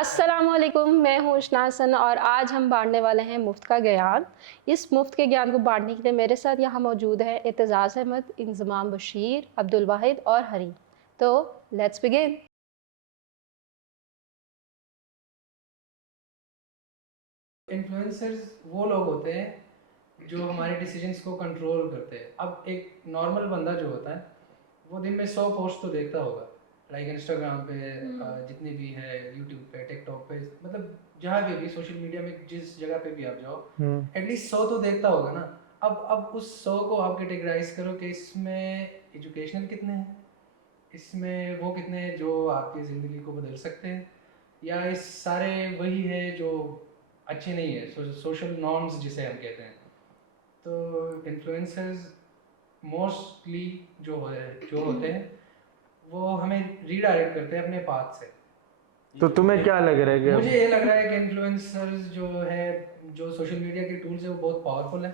अस्सलामुअलैकुम, मैं हूँ उशना हसन और आज हम बांटने वाले हैं मुफ्त का ज्ञान। इस मुफ्त के ज्ञान को बांटने के लिए मेरे साथ यहाँ मौजूद हैं एतजाज़ अहमद, इंज़माम बशीर, अब्दुल वाहिद और हरी। तो लेट्स बिगिन। इन्फ्लुएंसर्स वो लोग होते हैं जो हमारे डिसीजंस को कंट्रोल करते हैं। अब एक नॉर्मल बंदा जो होता है वो दिन में 100 पोस्ट तो देखता होगा, लाइक इंस्टाग्राम पे, जितनी भी है, यूट्यूब पे, टिकटॉक पे, मतलब जहाँ भी सोशल मीडिया में जिस जगह पे भी आप जाओ, एटलीस्ट 100 तो देखता होगा ना। अब उस 100 को आप कैटेगराइज करो कि इसमें एजुकेशनल कितने हैं, इसमें वो कितने हैं जो आपकी ज़िंदगी को बदल सकते हैं, या इस सारे वही है जो अच्छे नहीं है, सोशल नॉर्म्स जिसे हम कहते हैं। तो इन्फ्लुएंसर्स मोस्टली जो होते हैं वो हमें रीडायरेक्ट करते हैं अपने पाथ से। तो तुम्हें क्या लग रहा है कि मुझे ये लग रहा है कि इन्फ्लुएंसर्स जो है, जो सोशल मीडिया के टूल्स है, वो बहुत पावरफुल है,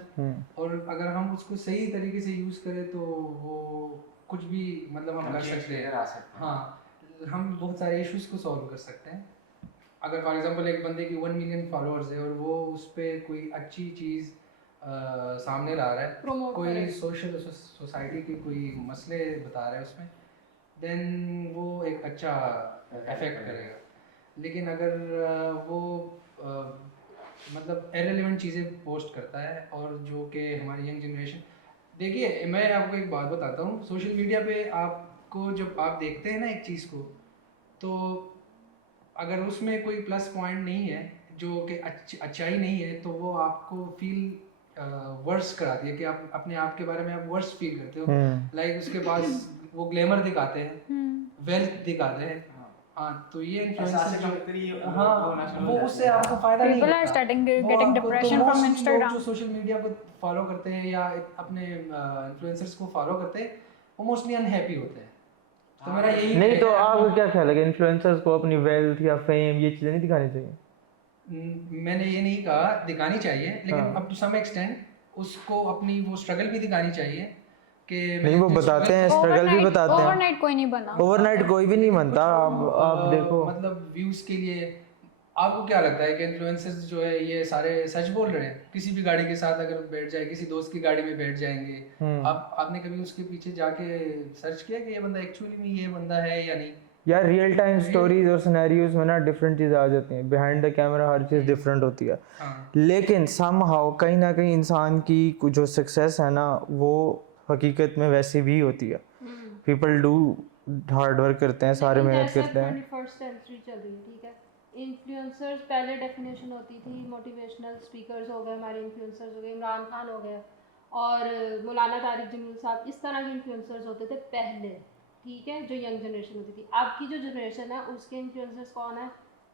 और अगर हम उसको सही तरीके से यूज़ करें तो वो कुछ भी मतलब हम कर सकते हैं। हाँ, हम बहुत सारे इश्यूज को सॉल्व कर सकते हैं। अगर फॉर एग्जांपल एक बंदे की 1 मिलियन फॉलोअर्स है और वो उस पर कोई अच्छी चीज़ सामने ला रहा है, कोई सोशल सोसाइटी के कोई मसले बता रहा है उसमें, देन वो एक अच्छा इफेक्ट करेगा। लेकिन अगर वो मतलब इररिलेवेंट चीज़ें पोस्ट करता है, और जो कि हमारी यंग जनरेशन, देखिए मैं आपको एक बात बताता हूँ, सोशल मीडिया पे आपको जब आप देखते हैं ना एक चीज़ को, तो अगर उसमें कोई प्लस पॉइंट नहीं है, जो कि अच्छाई नहीं है, तो वो आपको फील वर्स कराती है कि आप अपने आप के बारे में आप वर्स फील करते हो। लाइक उसके पास वो ग्लैमर दिखाते हैं, वेल्थ दिखाते हैं। हाँ, तो ये इन्फ्लुएंसर जो, हाँ, वो उससे आपको फायदा नहीं People are होता। starting वो getting आपको depression तो from mostly Instagram. लोग जो सोशल मीडिया को फॉलो करते हैं या अपने इन्फ्लुएंसर्स को फॉलो करते हैं, वो मोस्टली अनहैप्पी होते हैं। तो मेरा यही नहीं, तो आपको क्या ख्याल है इन्फ्लुएंसर्स को अपनी वेल्थ या फेम ये चीजें नहीं दिखानी चाहिए? मैंने ये नहीं कहा दिखानी चाहिए, लेकिन अप टू सम एक्सटेंट उसको अपनी वो स्ट्रगल भी दिखानी चाहिए कि नहीं, वो बताते हैं, स्ट्रगल भी बताते हैं। ओवरनाइट कोई नहीं बना, ओवरनाइट कोई भी नहीं बनता। आप देखो, मतलब व्यूज के लिए आपको क्या लगता है कि इन्फ्लुएंसर्स जो है ये सारे सच बोल रहे हैं? किसी भी गाड़ी के साथ अगर बैठ जाए, किसी दोस्त की गाड़ी में बैठ जाएंगे, आपने कभी उसके पीछे जाके सर्च किया कि ये बंदा एक्चुअली में ये बंदा है या नहीं? यार रियल टाइम स्टोरीज और सिनेरियोज में ना डिफरेंट चीज़ें आ जाती हैं, behind the camera her cheese different होती है। लेकिन समहाउ कहीं ना कहीं इंसान की जो सक्सेस है ना, वो हकीकत में वैसी भी होती है। पीपल डू हार्ड वर्क करते हैं, सारे मेहनत करते हैं। 21st सेंचुरी चल रही है, ठीक है। इन्फ्लुएंसर्स पहले डेफिनेशन होती थी, मोटिवेशनल स्पीकर्स हो गए हमारे इन्फ्लुएंसर्स हो गए, इमरान खान हो गया और मौलाना तारिक जमील साहब, इस तरह के इन्फ्लुएंसर्स होते थे पहले, ठीक है, जो यंग जनरेशन होती थी। अब की जो जनरेशन है उसके इन्फ्लुएंसर्स कौन है?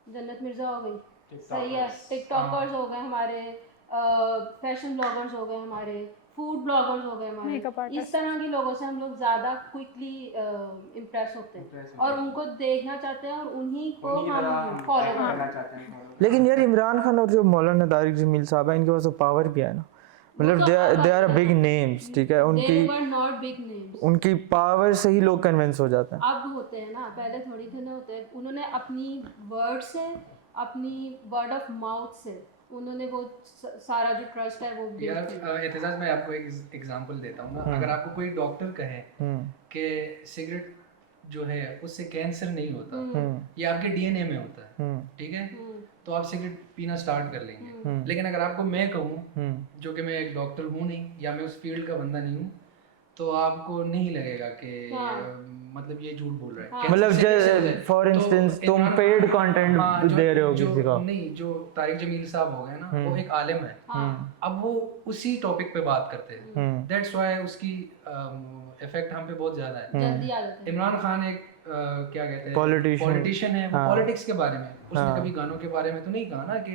जन्नत मिर्ज़ा हो गई, सही है, टिकटॉकर्स हो गए हमारे, फैशन ब्लॉगर्स हो गए हमारे, फूड ब्लॉगर्स हो गए हमारे। इस तरह के लोगों से हम लोग ज़्यादा क्विकली इम्प्रेस होते हैं और उनको देखना चाहते हैं और उन्हीं को हम फॉलो करना चाहते हैं। लेकिन यार इमरान खान और जो मौलाना तारिक जमील साहब हैं, इनके पास तो पावर भी है ना, मतलब दे आर बिग नेम्स, ठीक है, उनकी पावर से ही लोग कन्विंस हो जाते हैं। अब होते हैं ना, पहले थोड़ी थे ना होते हैं। उन्होंने अपनी वर्ड से, अपनी वर्ड ऑफ माउथ से उन्होंने वो सारा जो ट्रस्ट है वो यार एतजाज, मैं आपको एक एग्जांपल देता हूँ ना। अगर आपको कोई डॉक्टर कहे कि सिगरेट जो है उससे कैंसर नहीं होता, ये आपके डीएनए में होता है, ठीक है, तो आप सिगरेट पीना स्टार्ट कर लेंगे। लेकिन अगर आपको मैं कहूँ, जो कि मैं एक डॉक्टर हूँ नहीं या मैं उस फील्ड का बंदा नहीं हूँ, तो आपको नहीं लगेगा कि मतलब ये झूठ बोल रहा है। मतलब फॉर इंस्टेंस तुम पेड कंटेंट दे रहे हो किसी को। नहीं, जो तारिक जमील साहब हो गए ना, वो एक आलिम है। अब वो उसी टॉपिक पे बात करते हैं, दैट्स व्हाई उसकी इफेक्ट हम पे बहुत ज्यादा है। इमरान खान एक क्या कहते हैं, पॉलिटिशियन है, वो पॉलिटिक्स के बारे में, उसने कभी गानों के बारे में तो नहीं कहा ना कि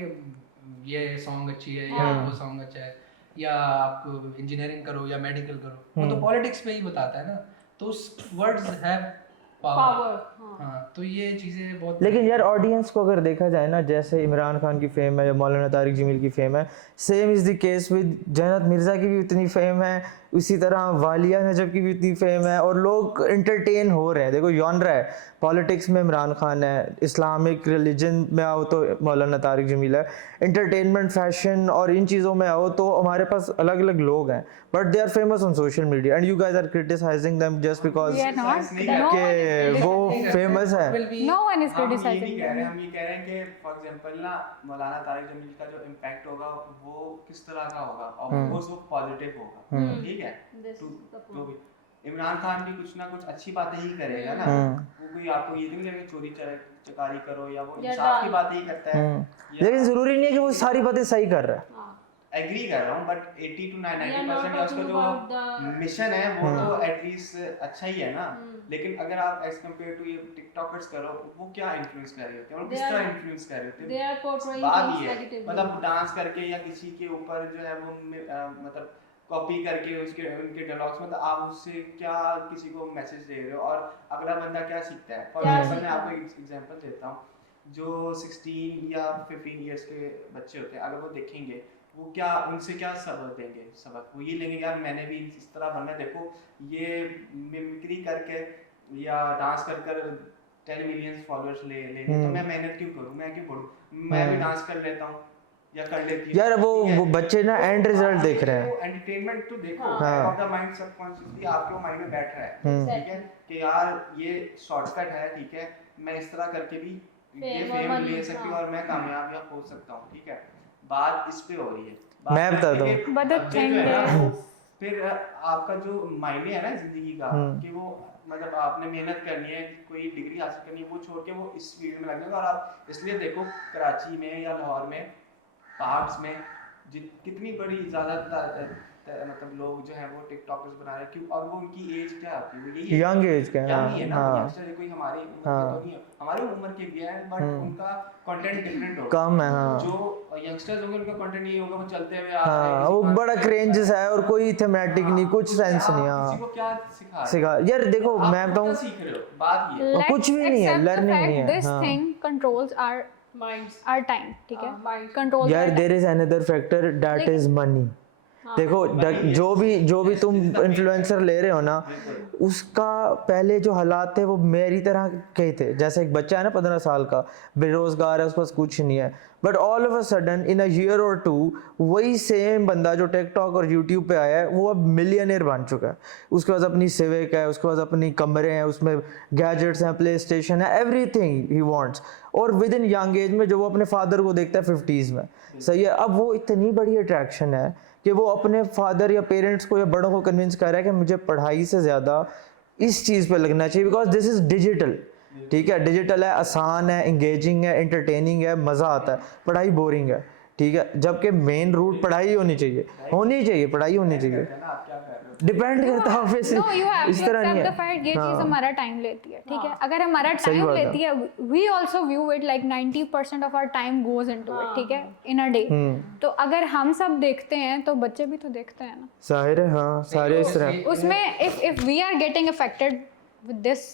ये सॉन्ग अच्छी है या वो सॉन्ग अच्छा है, या आप इंजीनियरिंग करो या मेडिकल करो, वो तो पॉलिटिक्स पे ही बताता है ना। तो उस वर्ड्स हैव पावर। हाँ, तो ये चीज़ें बहुत। लेकिन यार ऑडियंस को अगर देखा जाए ना, जैसे इमरान खान की फेम है या मौलाना तारिक जमील की फेम है, same is the case with जन्नत मिर्ज़ा की भी उतनी फेम है, उसी तरह वालिया नजब की भी इतनी फेम है और लोग इंटरटेन हो रहे हैं। देखो जॉनरा है, पॉलिटिक्स में इमरान खान है, इस्लामिक रिलीजन में आओ तो मौलाना तारिक जमील है, एंटरटेनमेंट फैशन और इन चीज़ों में आओ तो हमारे पास अलग अलग लोग हैं, but they are famous on social media and you guys are criticising them just because We are not. कि वो फेमस है। No one is हम ये नहीं criticizing कह रहे, them. हम ये कह रहे हैं कि फॉर एग्जांपल ना मौलाना तारिक जमील का जो इम्पैक्ट होगा वो किस तरह का होगा, और वो पॉजिटिव होगा, ठीक है। This तो is the तो point. भी इमरान खान भी कुछ ना कुछ अच्छी बातें ही करेगा ना, वो कोई आपको ये नहीं कहेगा चोरी चकारी करो, या वो या इंसाफ की डाल। बातें ही करता है। लेकिन जरूरी नहीं है कि वो सारी बातें सही कर रहा है। हाँ, एग्री कर रहा हूँ, बट 80 to 90% not उसका talking जो about the- मिशन है वो तो एटलीस्ट अच्छा ही है ना। लेकिन अगर आप एज कम्पेयर टू ये टिकटॉकर्स करो, वो क्या इन्फ्लुएंस कर रहे होते हैं और किस They are- तरह इन्फ्लुएंस कर रहे होते हैं, they are portraying बात things ये है। negatively. मतलब डांस करके या किसी के ऊपर जो है वो मतलब कॉपी करके उसके उनके डायलॉग्स, मतलब आप उससे क्या किसी को मैसेज दे रहे हो और अगला बंदा क्या सीखता है। फॉर क्या एग्जांपल मैं सीखता आपको एक एग्जांपल देता हूँ, जो 16 या 15 इयर्स के बच्चे होते हैं, अगर वो देखेंगे वो क्या उनसे क्या सबक देंगे, सबक वो ये लेंगे यार मैंने भी इस तरह बनना है, देखो ये मिमिक्री करके या डांस कर कर 10 मिलियन फॉलोअर्स ले लेंगे, तो मैं मेहनत क्यों करूं, मैं क्यों पढ़ूं, मैं भी डांस कर लेता हूँ या कर लेती हूँ यार वो ठीक है? बच्चे ना एंड रिजल्ट देख रहे हैं। एंटरटेनमेंट तो देखो, हाँ। Back of the mind subconsciously आपके माइंड में बैठ रहा है, ठीक है, कि यार ये शॉर्टकट है, ठीक है, मैं इस तरह करके भी ये Fame और फेम money, ले सकती हूँ हाँ। और मैं कामयाब या हो सकता हूँ, ठीक है। बात इस पे हो रही है, मैं बताता हूँ। But the बच्चे thing जो है ना, is- फिर आपका जो मायने है ना जिंदगी का, कि वो मतलब आपने मेहनत करनी है, कोई डिग्री हासिल करनी है, वो छोड़ के वो इस फील्ड में लग जाएगा। और आप इसलिए देखो कराची में या लाहौर में पहाड़ में कितनी बड़ी ज़्यादा मतलब लोग जो है वो टिकटॉकर्स बना रहे हैं, क्यों, और वो उनकी एज क्या आती है, वो यही है, यंग एज के, young ही है ना, हाँ यंगस्टर कोई हमारी उम्र के तो नहीं है, हमारी उम्र के भी है, बट उनका कंटेंट डिफरेंट होगा, कम है, हाँ। जो यंगस्टर्स होंगे उनका कंटेंट यही होगा, वो चलते हुए आ रहे हैं, हाँ वो किसी बड़ा क्रेंज सा है और कोई थेमेटिक नहीं, कुछ तो सेंस नहीं। आप किसी हाँ को क्या सिखा रहे हो? सिखा यार, देखो आप मैं क्या बताऊँ सीख रहे हो, बात ये है। और कुछ भी नहीं है, Let's accept the learning fact नहीं है, this हाँ। thing controls our Minds. time, ठीक है, Minds. controls यार our there is another factor that is money. देखो जो भी तुम इन्फ्लुएंसर ले रहे हो ना, उसका पहले जो हालात थे वो मेरी तरह के थे। जैसे एक बच्चा है ना 15 साल का, बेरोजगार है, उसके पास कुछ नहीं है, but all of a sudden in a year और 2 वही सेम बंदा जो टिकटॉक और यूट्यूब पे आया है वो अब मिलियनर बन चुका है। उसके पास अपनी सिविक है, उसके पास अपनी कमरे हैं, उसमें गैजेट्स हैं, प्ले स्टेशन है, एवरीथिंग ही वांट्स, और विद इन यंग एज में जो वो अपने फादर को देखता है 50s में, सही है। अब वो इतनी बड़ी अट्रैक्शन है कि वो अपने फादर या पेरेंट्स को या बड़ों को कन्विंस कर रहा है कि मुझे पढ़ाई से ज़्यादा इस चीज़ पे लगना चाहिए, बिकॉज दिस इज़ डिजिटल, ठीक है, डिजिटल है, आसान है, इंगेजिंग है, एंटरटेनिंग है, मज़ा आता है, पढ़ाई बोरिंग है, ठीक है, जबकि मेन रूट पढ़ाई होनी चाहिए, पढ़ाई होनी चाहिए, है ना, आप क्या कर रहे हो? डिपेंड करता है ऑब्वियसली, No, you have इस to तरह नहीं accept the है। fact ये चीज़ हाँ। हमारा टाइम लेती है, ठीक है। अगर हमारा सही टाइम बात है। लेती है, we also view it like 90% of our time goes into it, ठीक है, in a day। तो अगर हम सब देखते हैं तो बच्चे भी तो देखते हैं ना, जाहिर है, हाँ सारे इस तरह। उसमें if we are getting affected with this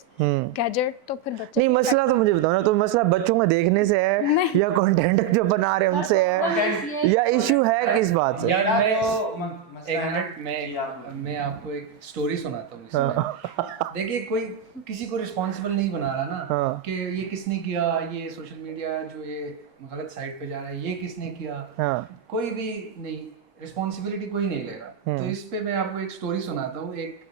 gadget तो फिर बच्चे नहीं, मसला तो मुझे बताओ ना, तो मसला बच्चों को देखने से है या कंटेंट जो बना रहे हैं उनसे है, या इशू है किस बात से? यार तो एक मिनट मैं आपको एक स्टोरी सुनाता हूँ इसमें। देखिए कोई किसी को रिस्पॉन्सिबल नहीं बना रहा ना कि ये किसने किया, ये सोशल मीडिया जो ये गलत साइड पे जा रहा है ये किसने किया, कोई भी नहीं, रिस्पॉन्सिबिलिटी कोई नहीं ले रहा। तो इस पे मैं आपको एक स्टोरी सुनाता हूँ। एक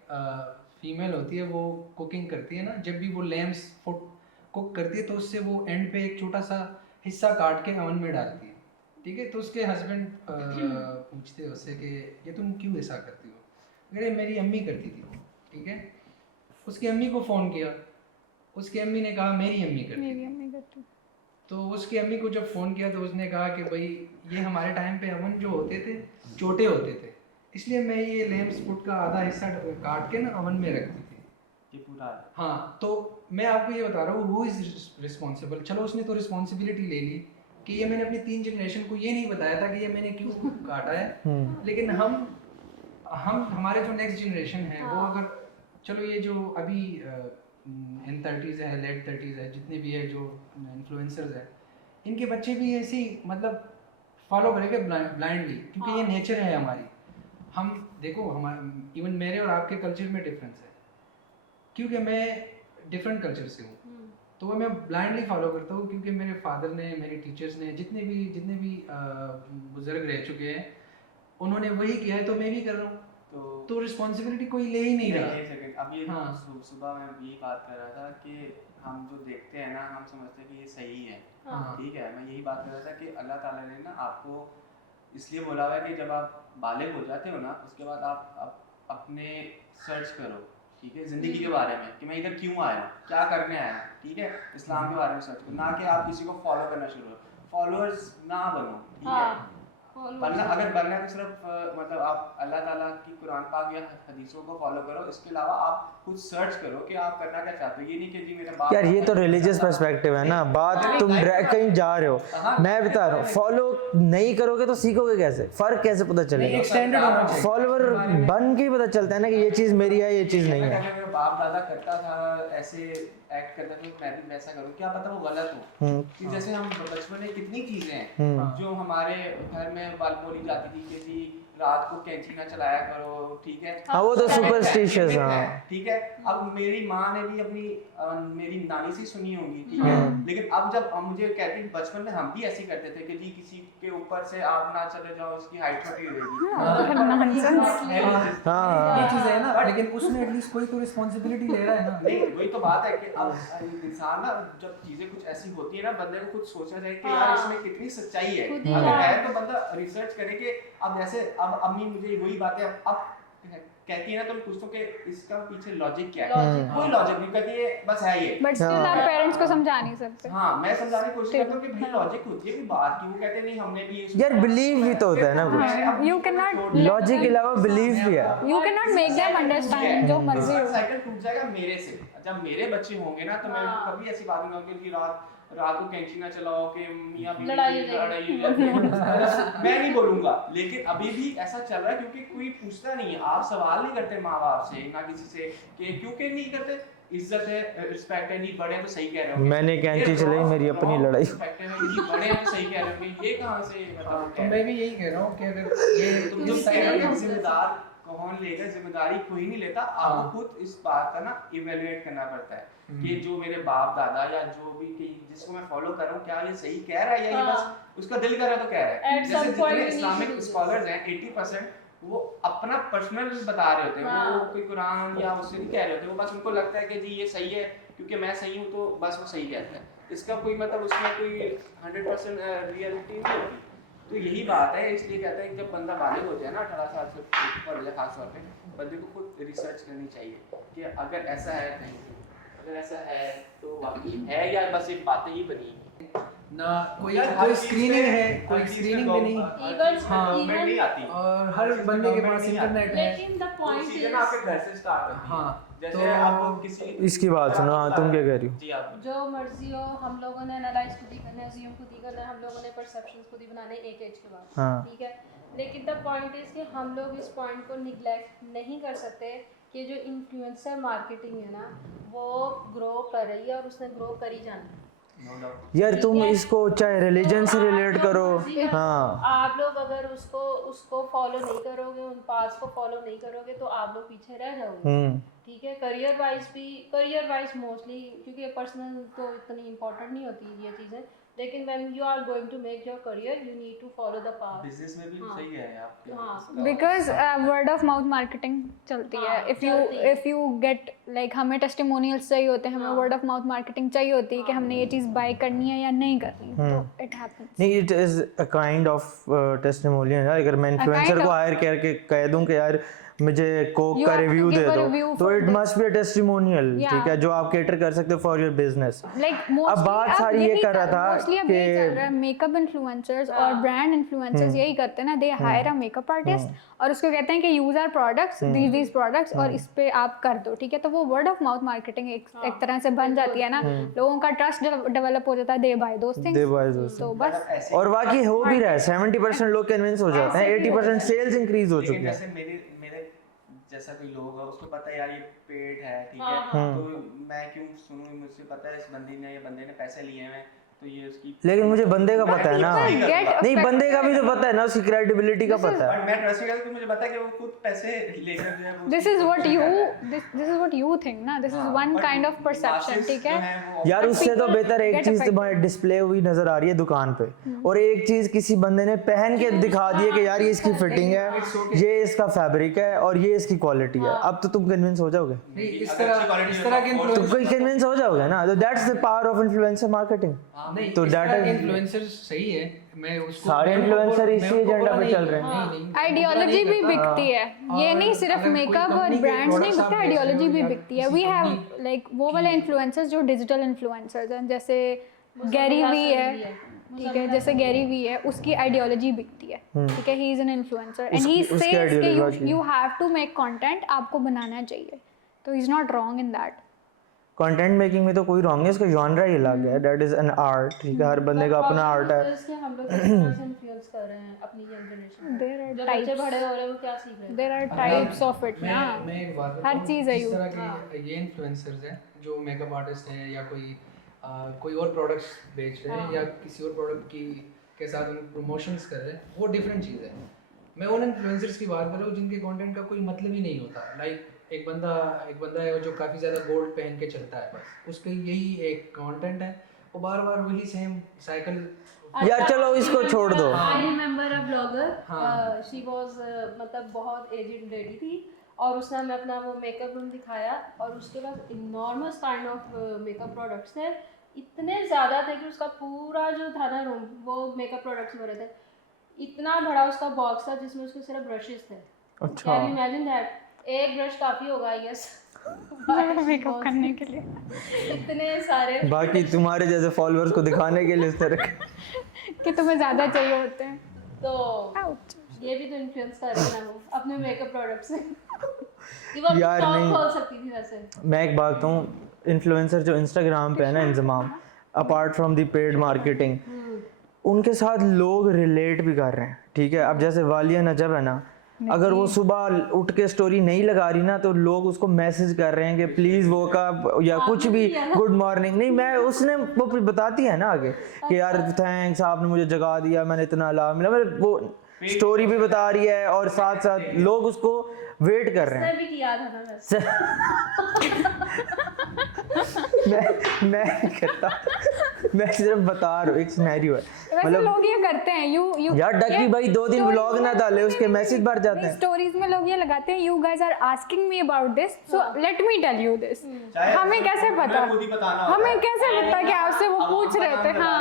फीमेल होती है, वो कुकिंग करती है ना, जब भी वो लैम्स कुक करती है तो उससे वो एंड पे एक छोटा सा हिस्सा काट के ओवन में डालती है, ठीक है। तो उसके हस्बैंड पूछते हैं उससे कि ये तुम क्यों ऐसा करती हो? अरे मेरी अम्मी करती थी, ठीक है। उसकी अम्मी को फ़ोन किया, उसकी अम्मी ने कहा मेरी अम्मी करती थी। तो उसकी अम्मी को जब फ़ोन किया तो उसने कहा कि भाई ये हमारे टाइम पे अवन जो होते थे छोटे होते थे, इसलिए मैं ये लैम्प्स फुट का आधा हिस्सा काट के ना अवन में रखती थी, ये पूरा है। हाँ, तो मैं आपको ये बता रहा हूँ हु इज़ रिस्पॉन्सिबल। चलो उसने तो रिस्पॉन्सिबिलिटी ले ली कि ये मैंने अपनी 3 जनरेशन को ये नहीं बताया था कि ये मैंने क्यों काटा है, लेकिन हम हमारे जो नेक्स्ट जनरेशन है वो अगर चलो ये जो अभी इन 30s है, लेट 30s है, जितने भी है जो इन्फ्लुएंसर्स है, इनके बच्चे भी ऐसे ही मतलब फॉलो करेंगे ब्लाइंडली, क्योंकि ये नेचर है हमारी। हम देखो हमारे इवन मेरे और आपके कल्चर में डिफरेंस है, क्योंकि मैं डिफरेंट कल्चर से हूँ तो वो मैं ब्लाइंडली फॉलो करता हूँ, क्योंकि मेरे फादर ने, मेरे टीचर्स ने, जितने भी बुजुर्ग रह चुके हैं उन्होंने वही किया है तो मैं भी कर रहा हूँ, तो रिस्पॉन्सिबिलिटी कोई ले ही नहीं रहा। एक सेकंड, अब ये हाँ। सुबह मैं यही बात कर रहा था कि हम जो देखते हैं ना, हम समझते हैं कि ये सही है, हाँ। ठीक है। मैं यही बात कर रहा था कि अल्लाह ताला ने ना आपको इसलिए बोला हुआ है कि जब आप बालिग हो जाते हो ना, उसके बाद आप अपने सर्च करो, ठीक है, ज़िंदगी के बारे में कि मैं इधर क्यों आया, क्या करने आया, ठीक है, इस्लाम के बारे में सर्च करो, ना कि आप किसी को फॉलो करना शुरू करो। फॉलोअर्स ना बनो, ठीक है। बनना, अगर बनना है तो सिर्फ मतलब आप अल्लाह ताला की कुरान पाक या हदीसों को फॉलो करो, इसके अलावा आप खुद सर्च करो कि आप करना क्या चाहते हो। ये नहीं कि जी मेरे बाप यार ये तो रिलीजियस पर्सपेक्टिव है ना, बात तुम कहीं जा रहे हो, मैं बता रहा हूँ फॉलो नहीं करोगे तो सीखोगे कैसे, फर्क कैसे पता चलेगा? एक स्टैंडर्ड होना चाहिए। फॉलोअर बन के ही पता चलता है ना कि ये चीज़ मेरी है, ये चीज़ नहीं है। मेरा बाप दादा करता था, ऐसे एक्ट करता था, मैं भी वैसा करूँ, क्या पता वो गलत हो। कि जैसे हम बचपन में कितनी चीजें हैं जो हमारे घर में बाल बोली जाती थी कि जी रात को कैंची ना चलाया करो, ठीक है। हाँ वो तो सुपरस्टिशियस, हाँ ठीक है। अब मेरी माँ ने भी अपनी मेरी नानी से सुनी होगी, ठीक है, लेकिन अब जब मुझे कहती बचपन में हम भी ऐसे करते थे कि जी किसी के ऊपर से आप ना चले जाओ, उसकी हाइट छोटी हो जाएगी। हाँ ये चीज़ है ना, लेकिन उसमें एटलीस्ट कोई तो रिस्पॉन्सिबिलिटी ले रहा है ना। नहीं, वही तो बात है कि अब इंसान ना जब चीजें कुछ ऐसी होती है ना, बंदे को खुद सोचना चाहिए कि यार इसमें कितनी सच्चाई है। अगर है तो बंदा रिसर्च करे कि अब जैसे अब अम्मी मुझे वही बातें अब कहती है ना, तो मैं पूछता हूँ कि इसका पीछे लॉजिक क्या है। कोई लॉजिक नहीं, कहती है बस है ये। बट स्टिल आप पेरेंट्स को समझा नहीं सकते। हाँ, मैं समझाने की कोशिश करता हूँ कि भाई लॉजिक होती है कि बात की, वो कहते नहीं हमने भी यार बिलीव भी तो होता है ना कुछ, यू कैन नॉट लॉजिक के अलावा बिलीव भी है। You can not make them understand जो मर्जी हो। साइकिल टूट जाएगा मेरे से, जब मेरे बच्चे होंगे ना तो मैं कभी ऐसी बात नहीं कहूँगी कि रात को कैंची ना चलाओ कि मियां बीवी लड़ाई हो जाती है। मैं नहीं बोलूंगा, लेकिन अभी भी ऐसा चल रहा है क्योंकि कोई पूछता नहीं है। आप सवाल नहीं करते माँ बाप से ना किसी से कि क्योंकि नहीं करते, इज्जत है, रिस्पेक्ट है, नहीं बड़े हैं तो सही कह रहे हो, मैंने कैंची चलाई, मेरी अपनी लड़ाई। रिस्पेक्ट है, नहीं बड़े हैं तो सही कह रहे हो, ये कहाँ से मतलब। तो मैं भी यही कह रहा हूँ कि अगर ये जिम्मेदार कौन लेगा, जिम्मेदारी कोई नहीं लेता। आपको खुद इस बात का ना इवेल्युएट करना पड़ता है कि जो मेरे बाप दादा या जो भी जिसको मैं फॉलो कर रहा हूँ, क्या ये सही कह रहा है या ये बस उसका दिल कर रहा है तो कह रहा है। जैसे जितने इस्लामिक स्कॉलर्स हैं 80% वो अपना पर्सनल बता रहे होते हैं, वो कोई कुरान या उससे नहीं कह रहे होते, वो बस उनको लगता है कि जी ये सही है क्योंकि मैं सही हूँ तो बस वो सही कहता है। इसका कोई मतलब उसमें कोई 100% रियलिटी नहीं होती। तो यही बात है, इसलिए कहते हैं जब बंदा बालिग हो जाए ना 18 साल से ऊपर हो जाए, खास तौर पे बंदे को खुद रिसर्च करनी चाहिए कि अगर ऐसा है अगर ऐसा है तो वाकई है या बस ये बातें ही बनी ना, कोई स्क्रीनिंग है, कोई स्क्रीनिंग भी नहीं, गवर्नमेंट नहीं आती और हर बंदे के पास इंटरनेट है। लेकिन द पॉइंट चीजें इज ना आपके घर से स्टार्ट होती हैं। हाँ, जैसे तो आप किसी इसकी बात सुनो, हाँ तुम क्या कह रही हो? जी आप जो मर्जी हो, हम लोगों ने एनालाइज खुद ही करना है, अज्यूम खुद ही करना है, हम लोगों ने परसेप्शंस खुद ही बनाने एक एज के बाद, हाँ। ठीक है। लेकिन द पॉइंट इज कि हम लोग इस पॉइंट को निगलेक्ट नहीं कर सकते कि जो इन्फ्लुएंसर मार्केटिंग है ना वो ग्रो कर रही है और उसने ग्रो कर ही जाना है। यार तुम इसको चाहे रिलीजन से रिलेट करो, हाँ आप लोग अगर उसको फॉलो नहीं करोगे, उन पाथ्स को फॉलो नहीं करोगे तो आप लोग पीछे रह जाओगे, ठीक है। करियर वाइज मोस्टली, क्योंकि पर्सनल तो इतनी इंपॉर्टेंट नहीं होती ये चीज़ें, लेकिन when you are going to make your career you need to follow the path। Business में भी सही है आप। हाँ, because word of mouth marketing चलती है। इफ यू गेट लाइक हमें टेस्टिमोनियल्स चाहिए होते हैं, हमें वर्ड ऑफ माउथ मार्केटिंग चाहिए होती है कि हमने ये चीज़ बाय करनी है या नहीं करनी, तो इट हैपेंस। नहीं, it is a kind of testimonial. अगर मैं इन्फ्लुएंसर को हायर करके कह दूं कि यार मुझे कोक का रिव्यू दे दो, तो it must be a testimonial, ठीक है, जो आप कैटर कर सकते हो फॉर योर बिजनेस। अब बात सारी ये कर रहा था कि मेकअप इन्फ्लुएंसर्स और ब्रांड इन्फ्लुएंसर्स यही करते हैं ना, they hire a makeup artist और उसको कहते हैं कि use our products, these products, और इस पे आप कर दो, ठीक है। तो वो वर्ड ऑफ माउथ मार्केटिंग एक तरह से बन जाती है ना, लोगों का ट्रस्ट डेवलप हो जाता है, दे बाय दोस थिंग्स। तो बस, और बाकी हो भी रहा है, 70% लोग कन्विंस हो जाते हैं, 80% सेल्स इंक्रीज हो चुके हैं। जैसे मेरे जैसा कोई लोग है उसको पता है यार ये पेड है, ठीक है, तो मैं क्यों सुनूं, मुझसे पता है इस बंदे ने पैसे लिए हैं तो ये उसकी लेकिन मुझे बंदे का पता है ना, get नहीं बंदे का भी तो पता है ना, उसकी क्रेडिबिलिटी का पता है। और मैं ट्रस्ट नहीं करता क्योंकि मुझे पता है कि वो खुद पैसे लेकर जो है वो this is what you think ना, this is one kind of perception, ठीक है यार But उससे तो people बेहतर एक get चीज affected. तुम्हारे डिस्प्ले हुई नजर आ रही है दुकान पे, और एक चीज किसी बंदे ने पहन के दिखा दी है कि यार ये इसकी फिटिंग है, ये इसका फैब्रिक है और ये इसकी क्वालिटी है, अब तो तुम कन्विंस हो जाओगे, नहीं इस तरह के तुम कोई कन्विंस हो जाओगे ना, तो that's the power of influencer marketing. नहीं तो इस that तरह के is- इन्फ्लुएंसर सही है, मैं उसको सारे मैं influencer मैं इसी उनको एजेंडा बुरा पे नहीं- चल रहे हैं। नहीं, नहीं, उनको बुरा आइडियोलॉजी नहीं भी करता। बिकती है, ये और नहीं सिर्फ अगर कोई मेकअप और company के ब्रांड्स नहीं products आप बिकते, बेच रहे हो आइडियोलॉजी भी या बिकती है। किसी वी हैव company लाइक वो वाले इन्फ्लुएंसर्स जो डिजिटल इन्फ्लुएंसर्स हैं, जैसे गैरी वी है, ठीक है, जैसे गैरी वी है, उसकी आइडियोलॉजी बिकती है, ठीक है, he is an influencer and he उसकी सेज कि ideology। You have to make content, आपको बनाना चाहिए, तो he is not wrong in that. Content making में तो कोई रॉन्ग नहीं, उसका जॉनरा ही अलग है, दैट इज एन आर्ट, ठीक है, हर बंदे का अपना आर्ट है। हम लोग किस तरह से इन्फ्लुएंस कर रहे हैं अपनी यंग जनरेशन, देयर आर जो बच्चे टाइप्स, बड़े हो रहे हैं वो क्या सीख रहे हैं। There are types of it ना, मैं एक बात हर बताऊं, चीज़ है जिस यूज। तरह के ये इन्फ्लुएंसर्स हैं जो मेकअप आर्टिस्ट हैं या कोई और प्रोडक्ट्स बेच रहे हैं या किसी और प्रोडक्ट की के साथ उन प्रमोशंस कर रहे हैं, वो डिफरेंट चीज़ है। मैं उन इन्फ्लुएंसर्स की बात कर रहा हूँ जिनके कंटेंट का कोई मतलब ही नहीं होता। लाइक एक बंदा है जो काफ़ी ज़्यादा गोल्ड पहन के चलता है, बस उसका यही एक कंटेंट है, वो बार बार वही सेम साइकिल। यार चलो इसको छोड़ दो। आई रिमेम्बर अ ब्लॉगर, हाँ। शी वाज मतलब बहुत एजिड लेडी थी और उसने हमें अपना वो मेकअप रूम दिखाया और उसके पास enormous kind of makeup products थे, इतने ज़्यादा थे कि उसका पूरा जो था ना रूम वो मेकअप प्रोडक्ट्स भरे थे। इतना बड़ा उसका बॉक्स था जिसमें उसके सिर्फ ब्रशेस थे। अच्छा कैन यू इमेजिन दैट? एक ब्रश काफ़ी होगा आई गेस मेकअप करने के लिए, इतने सारे। बाकी तुम्हारे जैसे फॉलोअर्स को दिखाने के लिए इस तरह कि तुम्हें ज़्यादा चाहिए होते हैं। तो Ouch. ये भी तो इन्फ्लुएंस कर रही है ना वो अपने मेकअप प्रोडक्ट से। ये वो यार शॉप नहीं। खोल सकती थी वैसे। मैं एक बात कहूँ, इन्फ्लुएंसर जो इंस्टाग्राम पे है ना Inzamam, apart from the paid marketing, उनके साथ लोग रिलेट भी कर रहे हैं, ठीक है। अब जैसे वालिया नजब है ना, अगर वो सुबह उठ के स्टोरी नहीं लगा रही ना तो लोग उसको मैसेज कर रहे हैं कि प्लीज वो का या कुछ भी गुड मॉर्निंग नहीं, मैं उसने वो बताती है ना आगे कि यार थैंक्स आपने मुझे जगा दिया, मैंने इतना लाभ मिला, मतलब वो स्टोरी भी बता रही है और साथ साथ लोग उसको वेट कर रहे हैं। भी किया था ना वैसे। मैं नहीं करता, मैं सिर्फ बता रहा हूँ, एक सिनेरियो है। वैसे लोग ये करते हैं, यू यार डकी भाई 2 दिन व्लॉग ना डाले उसके मैसेज भर जाते हैं। स्टोरीज में लोग ये लगाते हैं, you guys are asking me about this, so let me tell you this. हमें कैसे पता, खुद ही बताना हमें कैसे पता कि आपसे वो पूछ रहे थे। हाँ,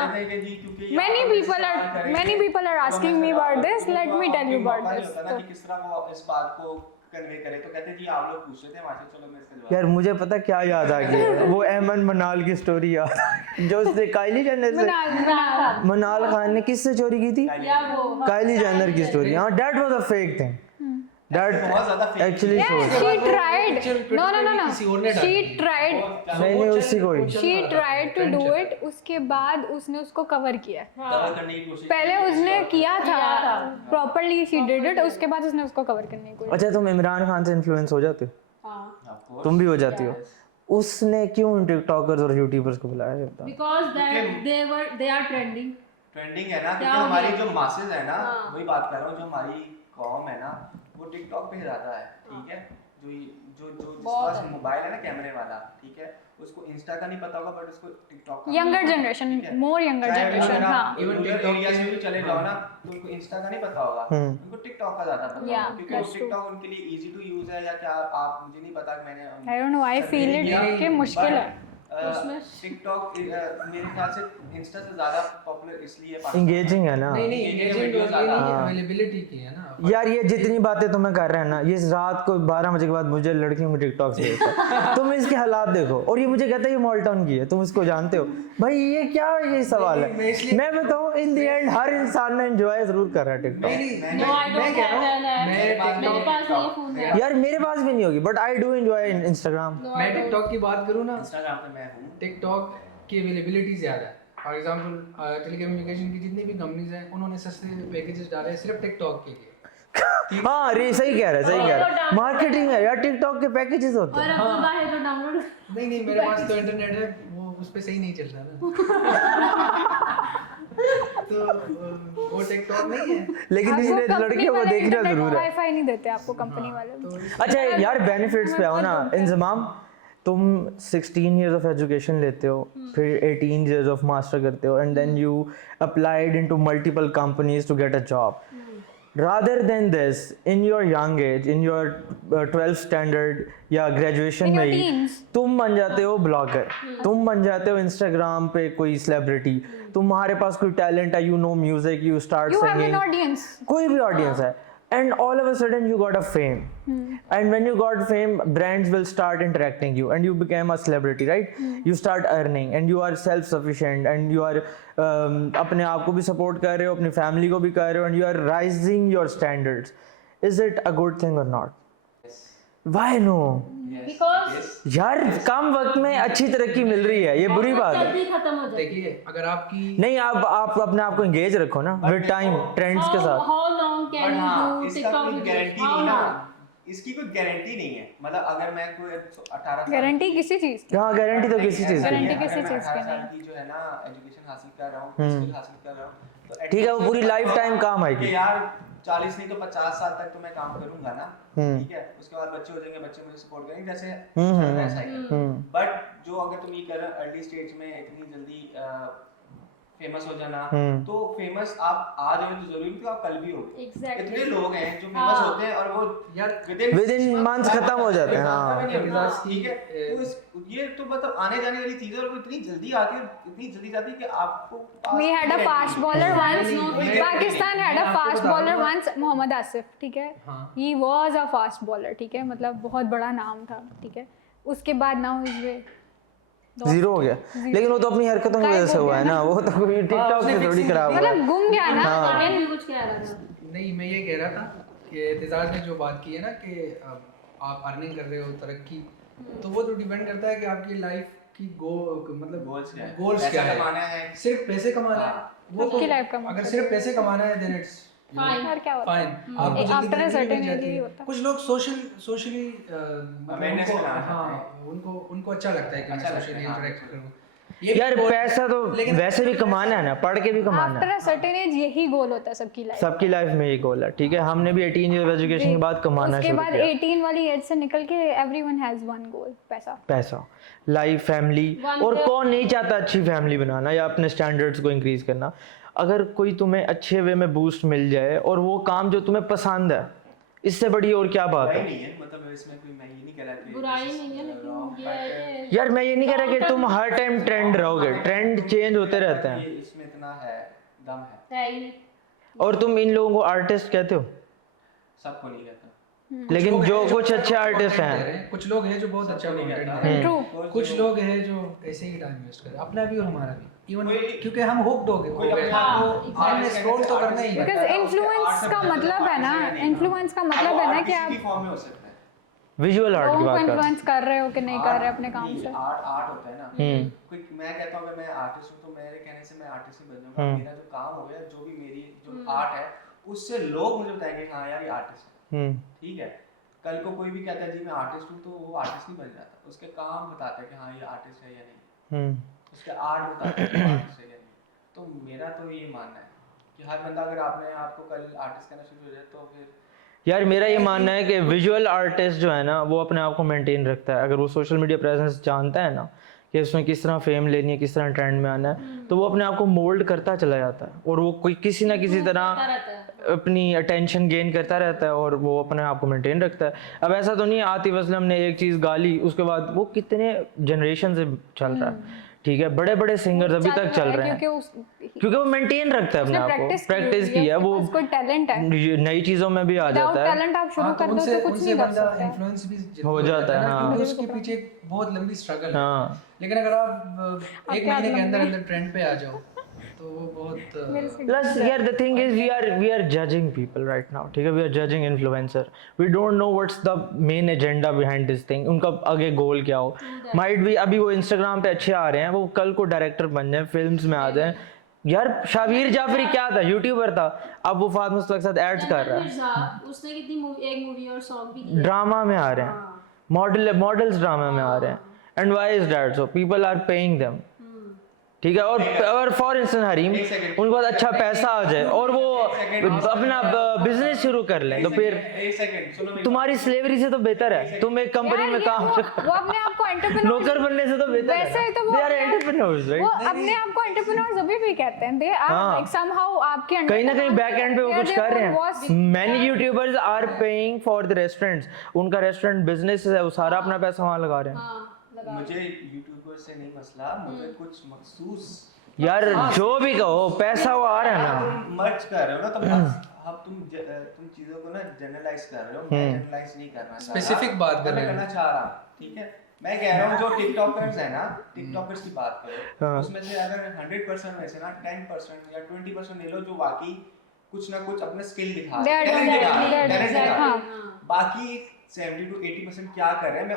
many people are asking me about this, let me tell you about this। तो किस तरह वो इस बात को कन्वे करे, तो कहते हैं जी आप लोग पूछ रहे थे वहां से, चलो मैं इसका जवाब। यार मुझे पता क्या याद आ गया, वो अहमद मनाल की स्टोरी याद जो उसने काइली जेनर से, मनाल खान ने किससे चोरी की थी, या वो काइली जेनर की स्टोरी। हाँ, that was a fake thing, that बहुत ज्यादा fake actually Yeah, she tried. No. किसी और ने She tried. नहीं उसी को ही। She tried to do it. उसके बाद उसने उसको कवर किया। कवर करने की कोशिश पहले उसने किया था properly, she did it. उसके बाद उसने उसको कवर करने की कोशिश। अच्छा तुम इमरान खान से इन्फ्लुएंस हो जाते हो, हाँ, तुम भी हो जाती हो, उसने क्यों टिकटॉकर्स और यूट्यूबर्स को बुलाया है बता? because that they are trending। Trending है ना, क्या क्योंकि हो हमारी गया? जो मासेस है ना, हाँ। वही बात कर रहा हूँ, जो हमारी कॉम है ना वो टिकटॉक पे ज्यादा है, ठीक है। जो जिसके बहुत पास है। मोबाइल है ना कैमरे वाला, ठीक है, उसको इंस्टा का नहीं पता होगा बट उसको टिकटॉक का Younger पता होगा, generation, ठीक है? more younger चाहे generation, अगर आप हाँ। Even rural TikTok areas के- में भी चले जाओ ना तो उनको इंस्टा का नहीं पता होगा, उनको टिकटॉक का ज्यादा पता Yeah, होगा, क्योंकि that's true. टिकटॉक उनके लिए इजी टू यूज है या क्या, आप मुझे नहीं पता, मैंने I don't know, I feel it कि मुश्किल है। टिकटॉक मेरे ख्याल से इंस्टा से ज्यादा पॉपुलर इसलिए है इंगेजिंग है ना। नहीं engaging engaging ज़्यादा नहीं, हाँ। अवेलेबिलिटी की है ना। यार ये जितनी बातें तुम्हें कर रहे हैं ना, ये रात को 12 बजे के बाद मुझे लड़कियों को टिकटॉक से देखता है। तुम इसके हालात देखो, और ये मुझे कहता है ये मॉल टाउन की है, तुम इसको जानते हो भाई, ये क्या ये सवाल है। मैं बताऊं इन दी एंड हर इंसान ने एंजॉय जरूर कर रहा है टिकटॉक। No, I don't कह have रहा an app। मैं मेरे पास नहीं फोन है। यार मेरे पास भी नहीं होगी, but I do enjoy Instagram. No, I मैं don't। टिकटॉक की बात करूँ ना, इंस्टाग्राम पे मैं हूँ, टिकटॉक की अवेलेबिलिटी ज़्यादा है। फॉर एग्जांपल टेलीकम्युनिकेशन की जितनी भी कंपनीज हैं उन्होंने सस्ते पैकेजेस डाले हैं सिर्फ टिकटॉक के लिए। हाँ रे सही कह रहा है, सही कह रहा है, मार्केटिंग है यार, टिकटॉक के पैकेजेस होते और हैं। अब तो बाहर तो डाउनलोड। नहीं मेरे पास तो इंटरनेट है, वो उस पे सही नहीं चलता ना। तो वो टिकटॉक नहीं है। लेकिन इसलिए लड़कियों को देखना जरूर है। वाईफाई नहीं देते आपको कंपनी वाले। अच्छा यार बेनिफिट्स पे आओ ना। इंजमाम, तुम 16 years of education लेते हो, फिर 18 years of master करते हो, and then you applied into multiple companies to get a job. Rather than this, in your young age, in your 12th standard या graduation में ही तुम बन जाते हो ब्लॉगर, तुम बन जाते हो इंस्टाग्राम पे कोई सेलिब्रिटी, तुम्हारे पास कोई टैलेंट है, you know music, you start singing, कोई भी ऑडियंस है, and all of a sudden you got a fame, and when you got fame, brands will start interacting you and you became a celebrity, right? You start earning and you are self sufficient and you are अपने आप को भी support कर रहे हो, अपनी family को भी कर रहे हो, and you are rising your standards. Is it a good thing or not? Why no? Because यार कम वक्त में अच्छी तरक्की मिल रही है, ये बुरी बात है। जल्दी खत्म हो जाए। देखिए अगर आपकी नहीं, आप अपने आप को एंगेज रखो ना विद टाइम, ट्रेंड्स के साथ। How long can you do इसका TikTok कोई videos? गारंटी How नहीं ना, long? इसकी कोई गारंटी नहीं है। मतलब अगर मैं कोई 18 साल गारंटी किसी चीज की? हाँ, गारंटी तो किसी चीज की गारंटी नहीं। किसी अगर मैं चीज की 18 साल नहीं। की जो है ना एजुकेशन हासिल कर रहा हूँ, स्किल हासिल कर रहा हूँ, तो ठीक है, वो पूरी लाइफ टाइम काम आएगी। कि यार 40 नहीं तो 50 साल तक तो मैं काम करूंगा ना, ठीक है। उसके बाद बच्चे हो जाएंगे, बच्चे मुझे सपोर्ट करेंगे, जैसे चल रहा है साइकिल। बट जो अगर तुम ये कर रहे हो अर्ली स्टेज में इतनी जल्दी फेमस हो जाना, तो फेमस आप आज हो तो जरूरी नहीं कि आप कल भी हो। Exactly. इतने लोग हैं जो फेमस होते हैं और वो यार Within months खत्म हो जाते हैं, हाँ। ठीक है। तो ये तो मतलब आने जाने वाली चीज है और वो इतनी जल्दी आती है, इतनी जल्दी जाती है कि आपको We had a fast bowler once. नहीं, Pakistan had a मैं आपको fast बता bowler दूंगा। once, मोहम्मद आसिफ, ठीक है। He was a fast bowler, ठीक है, मतलब बहुत बड़ा नाम था, ठीक है। उसके बाद now is वे जीरो हो गया, लेकिन वो तो अपनी हरकतों की वजह से हुआ है ना, वो तो कोई टिकटॉक से थोड़ी खराब हुआ। मतलब गुम गया ना। मैं भी कुछ कह रहा था। नहीं, मैं ये कह रहा था कि एतजाज ने जो बात की है ना कि आप अर्निंग कर रहे हो, तरक्की, तो वो तो डिपेंड करता है कि आपकी लाइफ की मतलब गोल्स क्या है, गोल्स क्या पैसा है। कमाना है, सिर्फ पैसे कमाना है, वो तो सबकी life का अगर मकसद सिर्फ पैसे कमाना है देन इट्स Fine. और क्या होता है? फाइन। आपको जल्दी After a तरक्की certain मिल age जाती यही है। होता है। कुछ लोग सोशली Awareness बनाना चाहते हैं। उनको अच्छा लगता है कि मैं अच्छा लगता सोशली है, हाँ, इंटरेक्ट बिल्कुल। करूं। यार भी पैसा तो लेकिन वैसे भी कमाना है ना, पढ़ के भी कमाना आफ्टर है। अ सर्टेन एज यही गोल होता है सबकी लाइफ। सबकी लाइफ में ये गोल है, ठीक है। हमने भी 18 ईयर एजुकेशन के बाद कमाना उसके शुरू बाद किया। 18 वाली एज से निकल के एवरीवन हैज वन गोल, पैसा। पैसा, लाइफ, फैमिली, और कौन नहीं चाहता अच्छी फैमिली बनाना या अपने स्टैंडर्ड्स को इंक्रीज करना। अगर कोई तुम्हें अच्छे वे में बूस्ट मिल जाए और वो काम जो तुम्हें पसंद है, इससे बड़ी और क्या बात बुराई है। नहीं है, मतलब इसमें कोई मैं ये नहीं कह रहा कि बुराई नहीं है, लेकिन ये है कि यार मैं ये नहीं कह रहा कि तुम हर टाइम ट्रेंड रहोगे, ट्रेंड चेंज होते रहते हैं, ये इसमें इतना है, दम है। है ही नहीं। और तुम इन लोगों को आर्टिस्ट कहते हो, सबको नहीं कहता। लेकिन जो कुछ अच्छे आर्टिस्ट हैं, कुछ लोग हैं जो बहुत अच्छा सबको नहीं कंटेंट कहता। दे रहे हैं, ट्रू। कुछ लोग हैं जो ऐसे ही टाइम वेस्ट कर रहे हैं, अपना भी और हमारा भी, इवन कोई- क्योंकि हम हुक्ड हो गए, कोई अपने आप को हमने स्क्रॉल तो करना ही है। बिकॉज इन्फ्लुएंस का मतलब है ना, इन्फ्लुएंस का मतलब है ना कि आप फॉर्म में हो सकता है। विजुअल आर्ट की लोगों को बात कर रहा हूं। इन्फ्लुएंस कर रहे हो कि नहीं कर रहे अपने काम नहीं, से। आर्ट होता है ना। कोई मैं कहता हूँ अगर मैं आर्टिस्ट हूँ तो मेरे कहने से मैं आर्टिस्ट ही बन जाऊंगा। मेरा जो काम हो गया, जो भी मेरी जो आर्ट है, उससे लोग मुझे बताएंगे हाँ यार ये आर्टिस्ट है, ठीक है। कल को कोई भी कहता है जी मैं आर्टिस्ट हूँ, तो वो आर्टिस्ट नहीं बन जाता, उसके काम बताता है कि हाँ ये आर्टिस्ट है या नहीं, उसके आर्ट बताता है कि आर्टिस्ट है या नहीं। तो मेरा तो ये मानना है कि हर बंदा अगर आपने आपको कल आर्टिस्ट कहना शुरू हो जाए तो फिर यार मेरा ये मानना है कि विजुअल आर्टिस्ट जो है ना, वो अपने आप को मेंटेन रखता है। अगर वो सोशल मीडिया प्रेजेंस जानता है ना कि उसमें किस तरह फेम लेनी है, किस तरह ट्रेंड में आना है, तो वो अपने आप को मोल्ड करता चला जाता है और वो कोई किसी ना किसी तरह अपनी अटेंशन गेन करता रहता है और वो अपने आप को मेंटेन रखता है। अब ऐसा तो नहीं है आतिफ असलम ने एक चीज़ गाली, उसके बाद वो कितने जनरेशन से चल रहा है, ठीक है। बड़े बड़े सिंगर्स अभी तक चल रहे हैं क्योंकि वो मेंटेन रखता है अपने आप को, प्रैक्टिस की है, वो कोई टैलेंट है, नई चीज़ों में भी आ जाता है। टैलेंट आप शुरू हाँ, तो कर दो तो कुछ नहीं कर सकते। इन्फ्लुएंस भी हो जाता है, ना, हाँ। क्योंकि उसके पीछे एक बहुत लंबी स्ट्रगल है। हाँ। लेकिन अगर आप एक महीने के अंदर अंदर ट्रेंड पे आ जाओ तो वो बहुत Plus, यार the thing is we are judging people right now, ठीक है। We are judging influencer. We don't know what's the main agenda behind this thing. उनका आगे गोल क्या हो। Might be अभी वो Instagram पे अच्छे आ रहे हैं, वो कल को डायरेक्टर बन जाए, फिल्म्स में आ जाए। यार शाबीर जाफरी क्या था, यूट्यूबर था, अब वो फात मुस्तफा के साथ एड्स कर रहा है, उसने कितनी एक मूवी और सॉन्ग भी किया। ड्रामा में आ रहे हैं, मॉडल्स ड्रामा में आ रहे हैं। And why is that so? People are paying them. ठीक है, और फॉर इंस्टेंस हरीम उनके पास अच्छा पैसा आ जाए और वो अपना बिजनेस शुरू कर लें, तो फिर एक सेकंड सुनो मेरी तुम्हारी स्लेवरी से तो बेहतर है तुम एक कंपनी में काम वो अपने आप को एंटरप्रेन्योर नौकर बनने से तो बेहतर वैसे ही तो है। दे आर एंटरप्रेन्योर्स वो राइट। अपने आप को एंटरप्रेन्योर्स अभी भी कहते हैं, दे आर हाँ। लाइक समहाउ आपके अंडर कहीं ना कहीं बैक एंड पे वो कुछ कर रहे हैं। Many YouTubers are paying for the restaurants, उनका रेस्टोरेंट बिजनेस है, वो सारा अपना पैसा वहां लगा रहे हैं। हाँ लगा मुझे यूट्यूबर से नहीं मसला, मुझे कुछ मखसूस यार जो भी कहो पैसा वो आ रहा है ना। तुम मर्ज कर रहे हो ना, अब तुम चीजों को ना जनरलाइज कर रहे हो, मैं जनरलाइज नहीं करना चाह रहा, Specific बात कर रहे मैं हैं। करना चाह रहा हूँ, ठीक है। मैं कह रहा हूँ जो टिकटॉकर्स है ना, टिकटॉकर्स की बात करो, हाँ। उसमें से अगर 100% में से ना 10% या 20% ले लो जो वाकई कुछ ना कुछ अपने स्किल दिखा They are talent doing दिखा, that, talent exactly, दिखा। हाँ। बाकी 70 to 80% क्या कर रहे हैं, मैं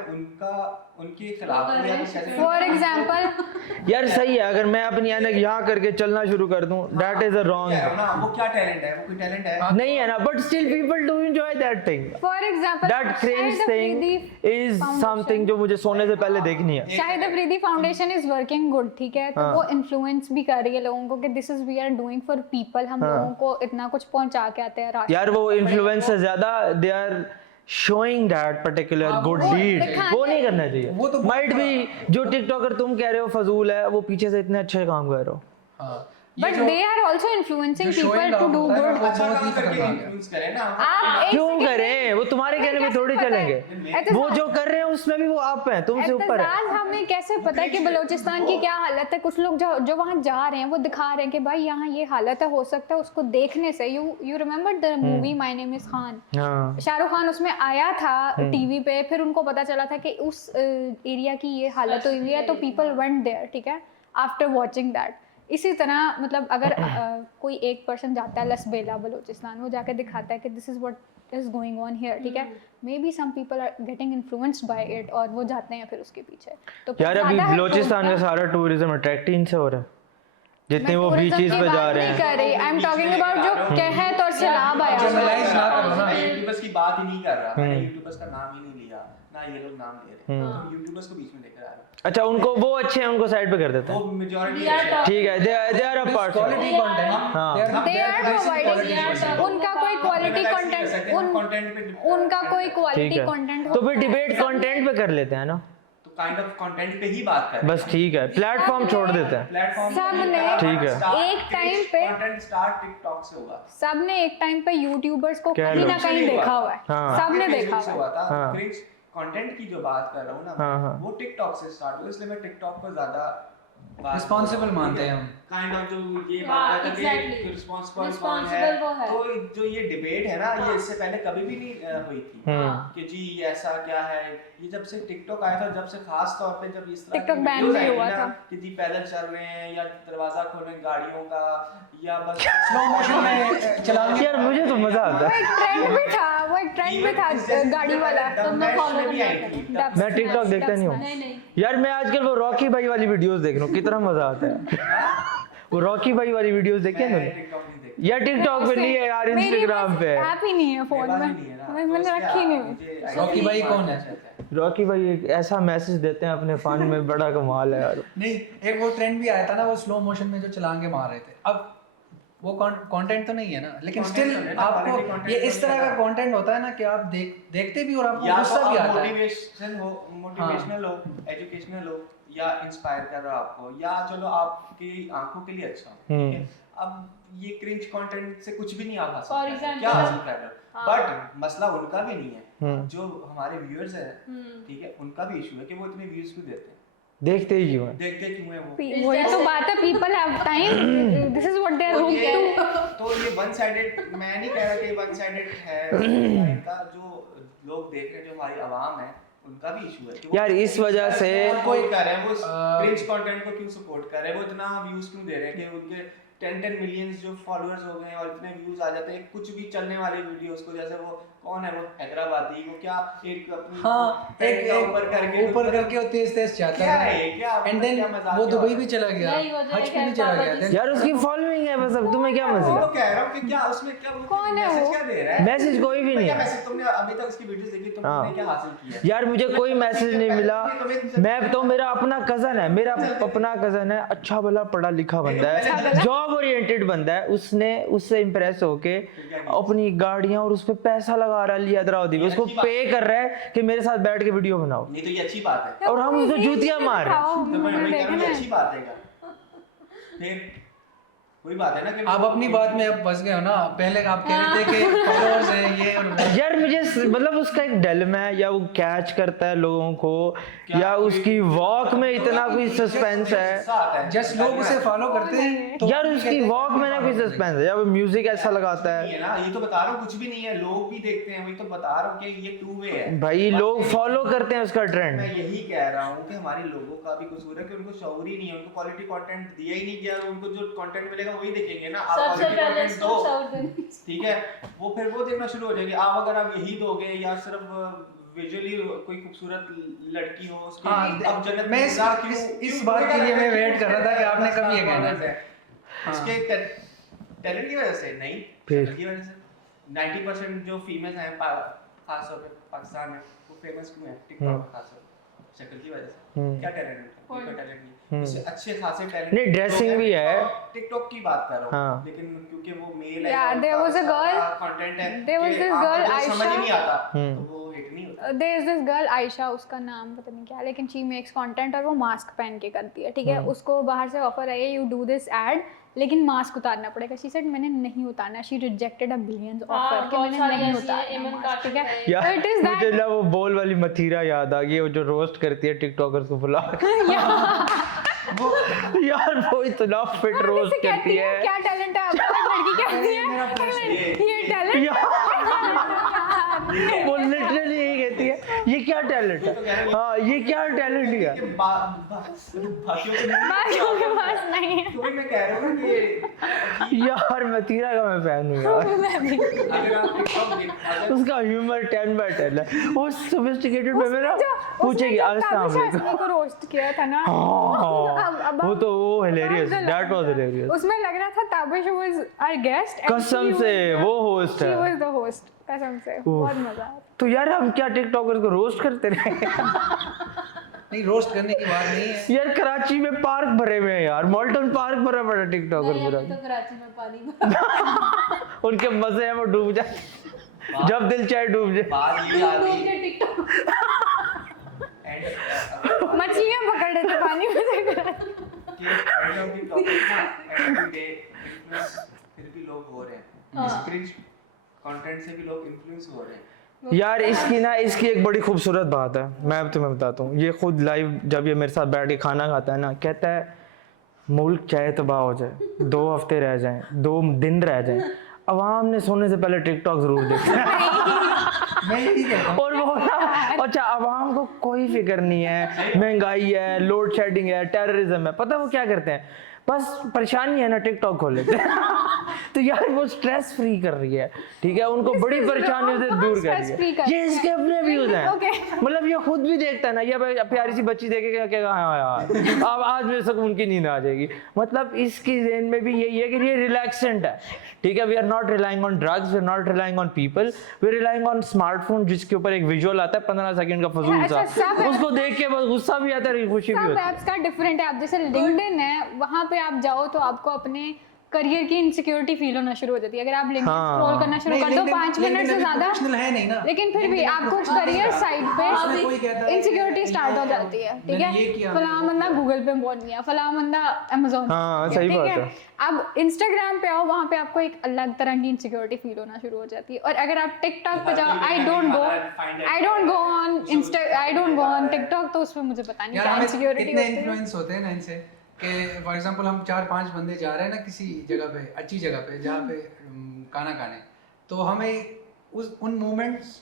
उनके खिलाफ हूँ या कुछ ऐसे फॉर एग्जांपल यार सही है, अगर मैं अपनी ऐनक यहाँ करके चलना शुरू कर दूं दैट इज अ रॉन्ग कह रहा हूँ ना, वो क्या टैलेंट है, वो कोई टैलेंट है नहीं है ना, but still people do enjoy that thing. For example that cringe thing is something जो मुझे सोने से पहले देखनी है। Shahid Afridi foundation is working good, ठीक है, तो हाँ। वो इन्फ्लुएंस भी कर रही है लोगों को कि this is we are doing for people, हम हाँ। लोगों को इतना कुछ पहुंचा के आते हैं रास्ते यार वो इन्फ्लुएंस से ज्यादा they are showing that particular good deed, वो नहीं करना चाहिए। वो तो माइट भी जो टिकटॉकर तुम कह रहे हो फजूल है, वो पीछे से इतने अच्छे काम कर रहे हो। हाँ, but they are also influencing जो people showing to off do होता है ना, गुड। वो अच्छा बहुत काम ही करके खतरनाक है। इन्फ्लुएंस करें ना। आप क्यों करें, वो तुम्हारे कहने पे थोड़ी चलेंगे, वो जो कर रहे हैं उसमें भी वो आप हैं, तुमसे ऊपर है। एतजाज हमें कैसे पता है कि बलूचिस्तान की क्या हालत है? कुछ लोग जो वहाँ जा रहे हैं वो दिखा रहे हैं कि भाई यहाँ ये हालत है, हो सकता है उसको देखने से you remember the movie my name is Khan, हाँ शाहरुख खान उसमें आया था टीवी पे, फिर उनको पता चला था कि उस एरिया की ये हालत हुई है, तो पीपल वेंट देयर, ठीक है, आफ्टर वाचिंग दैट। इसी तरह मतलब अगर कोई एक पर्सन जाता है लसबेला बलूचिस्तान, वो जाके दिखाता है कि this is what is going on here, ठीक है, maybe some people are getting influenced by it और वो जाते हैं फिर उसके पीछे। तो यार अभी ज़्यादा है बलूचिस्तान का तो सारा टूरिज्म अट्रैक्ट इनसे हो रहा है, जितने वो tourism बीचेस की पे बात जा रहे नहीं हैं। कर रही, आई एम टॉकिंग अबाउट जो कहत और सैलाब आया हुआ है। Generalize ना करो ना। यूट्यूबर्स की बात ही नहीं कर रहा, मैंने यूट्यूबर्स का नाम ही नहीं लिया ना, ये लोग नाम ले रहे हैं, तो यूट्यूबर्स को बीच में लेकर आ रहे हैं, अच्छा उनको वो अच्छे हैं, उनको साइड पे कर देते हैं, वो मेजॉरिटी We are talking- ठीक है, they are a part. Quality content हाँ। They are providing, उनका कोई क्वालिटी कंटेंट, कंटेंट पे उनका कोई ठीक क्वालिटी है, कंटेंट तो फिर डिबेट कंटेंट पे कर लेते हैं ना, तो काइंड ऑफ कंटेंट पे ही बात कर रहे हैं। बस ठीक है, प्लेटफॉर्म छोड़ देते हैं। प्लेटफॉर्म सबने ठीक है। एक टाइम पे कंटेंट स्टार्ट टिकटॉक से होगा, सबने एक टाइम पे यूट्यूबर्स को कह कहीं लो। ना कहीं देखा हुआ है, हाँ। सबने Facebook देखा से हुआ है। हुआ था। हाँ। क्रिंज कंटेंट की जो बात कर रहा हूँ ना, हाँ, हाँ। वो टिकटॉक से स्टार्ट हुआ, इसलिए मैं टिकटॉक को ज्यादा Responsible मानते हैं हम। काइंड ऑफ जो ये Yeah, बात करते हैं exactly. कि रिस्पांसिबल कौन Responsible वो है, है। तो जो ये डिबेट है ना, ये इससे पहले कभी भी नहीं हुई थी कि जी ये ऐसा क्या है। ये जब से टिकटॉक आया था, जब से खास तौर पे जब इस तरह TikTok की ban videos भी आई थी हुआ ना, था। कि जी पैदल चल रहे हैं या दरवाजा खोल रहे हैं गाड़ियों का, या बस स्लो मोशन में चलाएंगे। यार मुझे तो मजा आता वो है, एक ट्रेंड भी था, वो एक ट्रेंड भी था गाड़ी वाला, तो मैं फॉलो भी आई थी Dubs मैं TikTok smash, देखता Dubs नहीं हूँ। smash। नहीं नहीं यार मैं आजकल वो रॉकी भाई वाली वीडियोस देख रहा हूँ, कितना मजा आता है। वो रॉकी भाई वाली वीडियोस देखे मैं तुमने? टिकटॉक नहीं देखती। यार टिकटॉक पे नहीं है यार, इंस्टाग्राम पे है। ऐप ही नहीं है फोन मेरे पास में, ही नहीं है ना, मैंने तो रखी इसलिए नहीं हुई। मुझे रॉकी भाई कौन है? रॉकी भाई एक ऐसा मैसेज देते हैं अपने फन में, बड़ा कमाल है यार। नहीं, एक वो ट्रेंड भी आया था ना, वो स्लो मोशन में जो चलाएंगे मार रहे थे। अब वो कंटेंट तो नहीं है ना, लेकिन Content स्टिल तो है ना, आपको quality content ये तो इस तरह है का ना। कंटेंट होता है ना कि आप देखते भी और आपको या गुस्सा तो भी आप आता है। मोटिवेशनल हो, एजुकेशनल हो, या इंस्पायर कर रहा हो आपको, या चलो आपकी आंखों के लिए अच्छा हो, ठीक है। अब ये क्रिंज कंटेंट से कुछ भी नहीं आप हासिल For कर रहे, example, क्या हासिल कर रहे हो, हाँ। बट मसला उनका भी नहीं है, हम्म। जो हमारे व्यूअर्स हैं, ठीक है, उनका भी इशू है कि वो इतने व्यूज क्यों देते हैं, देखते ही क्यों है? देखते क्यों है वो। वही तो बात है, people have time, this is what they are तो ये हुक्ड टू। तो ये वन साइडेड, मैं नहीं कह रहा कि वन साइडेड है, इनका जो लोग देख रहे हैं, जो हमारी आवाम है, उनका भी इशू है कि वो यार इस वजह से कोई कर रहे हैं, वो क्रिंज कंटेंट को क्यों सपोर्ट कर रहे हैं, वो इतना व्यूज क्यों दे रहे हैं कि उनके 10 मिलियंस जो फॉलोअर्स हो गए हैं और इतने व्यूज आ जाते हैं कुछ भी चलने वाली वीडियोस को, जैसे वो कौन है वो हैदराबादी, वो क्या एक अपनी हाँ एक ऊपर करके वो तेज तेज चाहता क्या है है क्या एंड देन वो दुबई भी चला गया, यही वजह है हज कि पे भी चला बाबा गया जी- then- यार उसकी फॉलोइंग है बस, अब तुम्हें क्या मैं मसला? तो कह रहा हूँ कि क्या उसमें क्या कौन है मैसेज वो? क्या दे रहा है? मैसेज कोई भी नहीं क्या है मैसेज तुमने अभी तक उसकी वीडियोस देखी, तुमने हाँ। क्या हासिल किया? यार, मुझे कोई मैसेज नहीं मिला। मैं तो, मेरा अपना कजन है, मेरा अपना कजन है, अच्छा भला पढ़ा लिखा बंदा है, जॉब ओरिएंटेड बंदा है, उसने उससे इम्प्रेस होके अपनी गाड़ियां और उस पे पैसा लगा रहा है लिया हैदराबादी पे, उसको पे कर रहा है कि मेरे साथ बैठ के वीडियो बनाओ, नहीं तो ये अच्छी बात है, और हम उसको जूतियां मार रहे हैं। तो मैं कह रहा हूँ ये अच्छी बात है क्या? फिर वही बात है ना कि आप अपनी बात में अब फंस गए हो ना, पहले आप कह रहे थे कि फॉलोअर्स हैं ये और वो। यार मुझे मतलब उसका एक डिलेमा है, या वो कैच करता है लोगों को, या उसकी वॉक में इतना कोई सस्पेंस है। जस्ट लोग उसे फॉलो करते हैं तो यार उसकी वॉक में ना कोई सस्पेंस है, या वो म्यूजिक ऐसा लगाता नहीं है। है ना, ये तो बता रहा हूँ कुछ भी नहीं है, लोग भी देखते हैं, वही तो बता रहा हूँ कि ये टू वे है भाई लोग फॉलो करते हैं उसका ट्रेंड। मैं यही कह रहा हूँ कि हमारे लोगों का भी कसूर है कि उनको शऊर ही नहीं है, उनको क्वालिटी कंटेंट दिया ही नहीं गया, उनको जो कंटेंट मिलेगा वही देखेंगे ना। आप सबसे quality पहले content दो, शौर देनी। ठीक है, वो फिर वो देखना शुरू हो जाएंगे। आप अगर आप यही दोगे या सिर्फ विजुअली कोई खूबसूरत लड़की हो उसके हाँ, अब जन्नत मैं में इस- जा क्यों- इस क्यों बात के लिए मैं क्यों वेट कर रहा था कि आपने कब ये कहना है। इसके टैलेंट की वजह से नहीं, फिर? शक्ल की वजह से 90% जो फीमेल्स हैं खास तौर पे पाकिस्तान में वो फेमस क्यों है? टिकटॉक खास तौर पे शक्ल की वजह से। क्या टैलेंट है? कोई टैलेंट नहीं, उससे अच्छे खासे टैलेंट नहीं, dressing भी है। टिकटॉक की बात कर रहा हूं, हाँ। लेकिन क्योंकि वो मेल है Yeah, और there was a girl- content है, there was कि this आपको girl, जो समझ ही नहीं Aisha- आता तो वो हिट नहीं होता। There is this girl Ayesha, उसका नाम पता नहीं क्या है, लेकिन शी मेक्स कंटेंट और वो मास्क पहन के करती है, ठीक है। उसको बाहर से ऑफर आई है, यू डू दिस एड, लेकिन मास्क उतारना पड़ेगा। शी सेड मैंने नहीं उतारना, she rejected a billions offer कि बहुत मैंने सारी नहीं ऐसी है, इमन उतारना, ठीक है। काशिफ यार It is that- मुझे ना वो बोल वाली मथीरा याद आ गई, वो जो रोस्ट करती है टिकटॉकर्स को बुला के। यार वो इतना फिट रोस्ट किससे करती कहती है है। क्या टैलेंट है आपका? लड़की कहती है ये टैलेंट वो लिटरली यही कहती है, ये क्या टैलेंट है, हाँ ये क्या टैलेंट है। कि बाकियों को नहीं, बाकियों के पास नहीं है। तो वही मैं कह रहा हूँ ना कि यार मथीरा का मैं फैन हूँ यार, अगर आप टिकटॉक अगर उसका ह्यूमर 10/10 है। वो सोफिस्टिकेटेड में मेरा उसने पूछेगी जब अस्सलाम काबिशा वालेकुम। असमी को रोस्ट किया था ना, हाँ, वो तो वो हिलेरियस, दैट वाज हिलेरियस। उसमें लग रहा था ताबिश वाज आवर गेस्ट, कसम से वो होस्ट शी है। वाज द होस्ट, कसम से बहुत मजा आया। तो यार हम क्या टिकटॉकर्स को रोस्ट करते रहे? नहीं, रोस्ट करने की बात नहीं है। यार कराची में पार्क भरे हुए हैं यार, मॉल्टन पार्क भरा पड़ा टिकटॉकर नहीं, पूरा। अभी तो कराची में पानी भरा। उनके मजे हैं वो डूब जाए जब दिल चाहे डूब जाए। बात ये आ डूब गई के टिकटॉक। एंड मछलियां पकड़ रहे थे पानी में से कि एंड ऑफ द टॉपिक ना end of the day influence फिर भी लोग हो रहे हैं, स्क्रीन कंटेंट से भी लोग इन्फ्लुएंस हो रहे हैं। यार इसकी एक बड़ी खूबसूरत बात है, मैं अब तुम्हें बताता हूँ। ये खुद लाइव जब ये मेरे साथ बैठ के खाना खाता है ना, कहता है मुल्क चाहे तबाह हो जाए, 2 हफ्ते रह जाएं, 2 दिन रह जाएं, अवाम ने सोने से पहले टिकटॉक जरूर देखना है। मैं यही कहता हूँ। और वो ना, अच्छा अवाम को कोई फिक्र नहीं है, महंगाई है, लोड शेडिंग है, टेररिज्म है, पता है वो क्या करते हैं? बस परेशानी है ना, टिकटॉक खोल लेते हैं। तो यार वो स्ट्रेस फ्री कर रही है, ठीक है, उनको बड़ी परेशानियों से दूर कर stress free रही कर है। ये रही इसके है। अपने व्यूज हैं, Okay. मतलब ये खुद भी देखता है ना, ये भाई प्यारी सी बच्ची देखेगा कहेगा हाँ यार अब आज मेरे सुकून की नींद आ जाएगी। मतलब इसकी ज़हन में भी यही है कि ये रिलैक्सेंट है, ठीक है। We are not relying on drugs, we are not relying on people, we are relying on smartphone जिसके ऊपर एक विजुअल आता है 15 सेकंड का फजूल अच्छा, सा, सब है। उसको देख के बस गुस्सा भी आता है, खुशी भी सब होती है। ऐप्स का डिफरेंट है। आप जैसे लिंक्डइन है, वहाँ पे आप जाओ तो आपको अपने करियर की इनसिक्योरिटी फील होना शुरू हो जाती है। अगर आप लिंक्डइन हाँ। स्क्रॉल करना शुरू कर दो 5 मिनट से ज्यादा, प्रोफेशनल है नहीं ना, लेकिन फिर भी LinkedIn आप कुछ professional करियर है। साइट उसमें कोई कहता पे है इनसिक्योरिटी कि स्टार्ट हो ये जाती है, ठीक मैंने ये है। किया, फलां बंदा गूगल पे पहुंच गया, फलां बंदा अमेज़न हाँ, सही बात है। अब इंस्टाग्राम पे आओ, वहाँ पे आपको एक अलग तरह की इनसिक्योरिटी फील होना शुरू हो जाती है। और अगर आप टिकटॉक पे जाओ, I don't go on TikTok, तो उसमें मुझे पता नहीं यार क्या हमें इनसिक्योरिटी इतने होती है। इन्फ्लुएंस होते हैं ना इनसे कि फॉर एग्जांपल हम 4-5 बंदे जा रहे हैं ना किसी जगह पे, अच्छी जगह पे जहाँ पे खाना खाने, तो हमें उन मोमेंट्स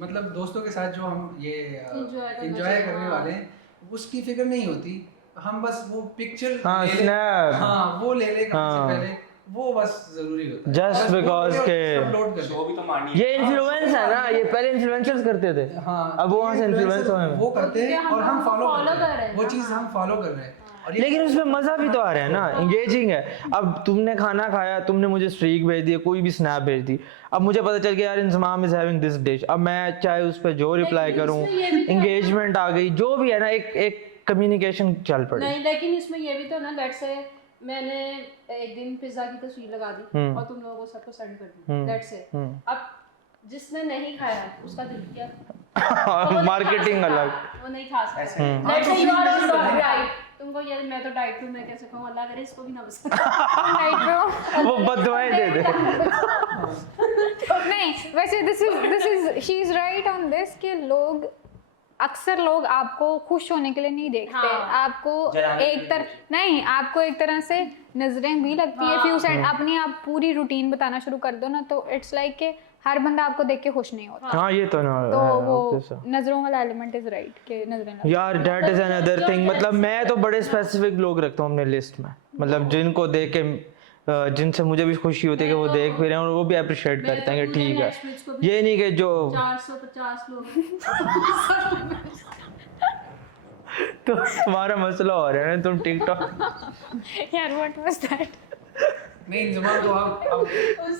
मतलब दोस्तों के साथ जो हम ये एंजॉय करने वाले हैं उसकी फिक्र नहीं होती। हम बस वो पिक्चर हाँ, ले ले, snap। हाँ वो ले ले हाँ। से पहले वो बस जरूरी होता है Just बस वो because वीडियो के- अपलोड कर शो भी तो मारनी ये इन्फ्लुएंस है ना, ये पहले इन्फ्लुएंसर्स करते थे, हाँ अब वो वहाँ से इन्फ्लुएंस हुए हैं। वो करते हैं और हम फॉलो follow कर कर रहे हैं वो चीज़ हम फॉलो कर रहे हैं और ये लेकिन उसमें मजा भी तो आ रहा है ना, एंगेजिंग है। अब तुमने खाना खाया, तुमने मुझे स्ट्रीक भेज दी, कोई भी स्नैप भेज दी, अब मुझे पता चल गया यार Inzamam is having this dish, अब मैं चाहे उस पर जो रिप्लाई करूं, एंगेजमेंट आ गई, जो भी है ना, एक कम्युनिकेशन चल पड़ी। नहीं, लेकिन इसमें ये भी तो ना, लेट्स से मैंने एक दिन पिज्जा की तस्वीर लगा दी और तुम लोगों को सबको सेंड कर दी, लेट्स से अब जिसने नहीं खाया उसका दिल क्या, मार्केटिंग अलग, वो नहीं खा सकता। ऐसे let's say you are on diet, तुमको ये मैं तो डाइट पे, मैं कैसे कहूँ, अल्लाह करे इसको भी ना पसंद डाइट पे वो बददुआएं दे दे। नहीं, वैसे this is she is right on this कि लोग अक्सर लोग आपको खुश होने के लिए नहीं देखते, हाँ। आपको जलाने एक के तरह नहीं, आपको एक तरह से नजरें भी लगती है। फ्यू सेड अपनी आप पूरी रूटीन बताना शुरू कर दो ना, तो इट्स लाइक के हर बंदा आपको देख के खुश नहीं होता, हाँ ये तो ना तो है, वो obvious है। नजरों वाला एलिमेंट इज राइट कि नजरें लग यार दैट इज अनदर थिंग, मतलब मैं तो बड़े स्पेसिफिक लोग रखता हूँ अपने लिस्ट में, मतलब जिनको देख के जिनसे मुझे भी खुशी होती है कि वो देख भी रहे हैं और वो भी अप्रिशिएट करते हैं कि ठीक है, ये नहीं कि जो 450 लोग तो तुम्हारा मसला हो रहा है ना, तुम टिकटॉक यार व्हाट वाज दैट? नहीं जमाल तो अब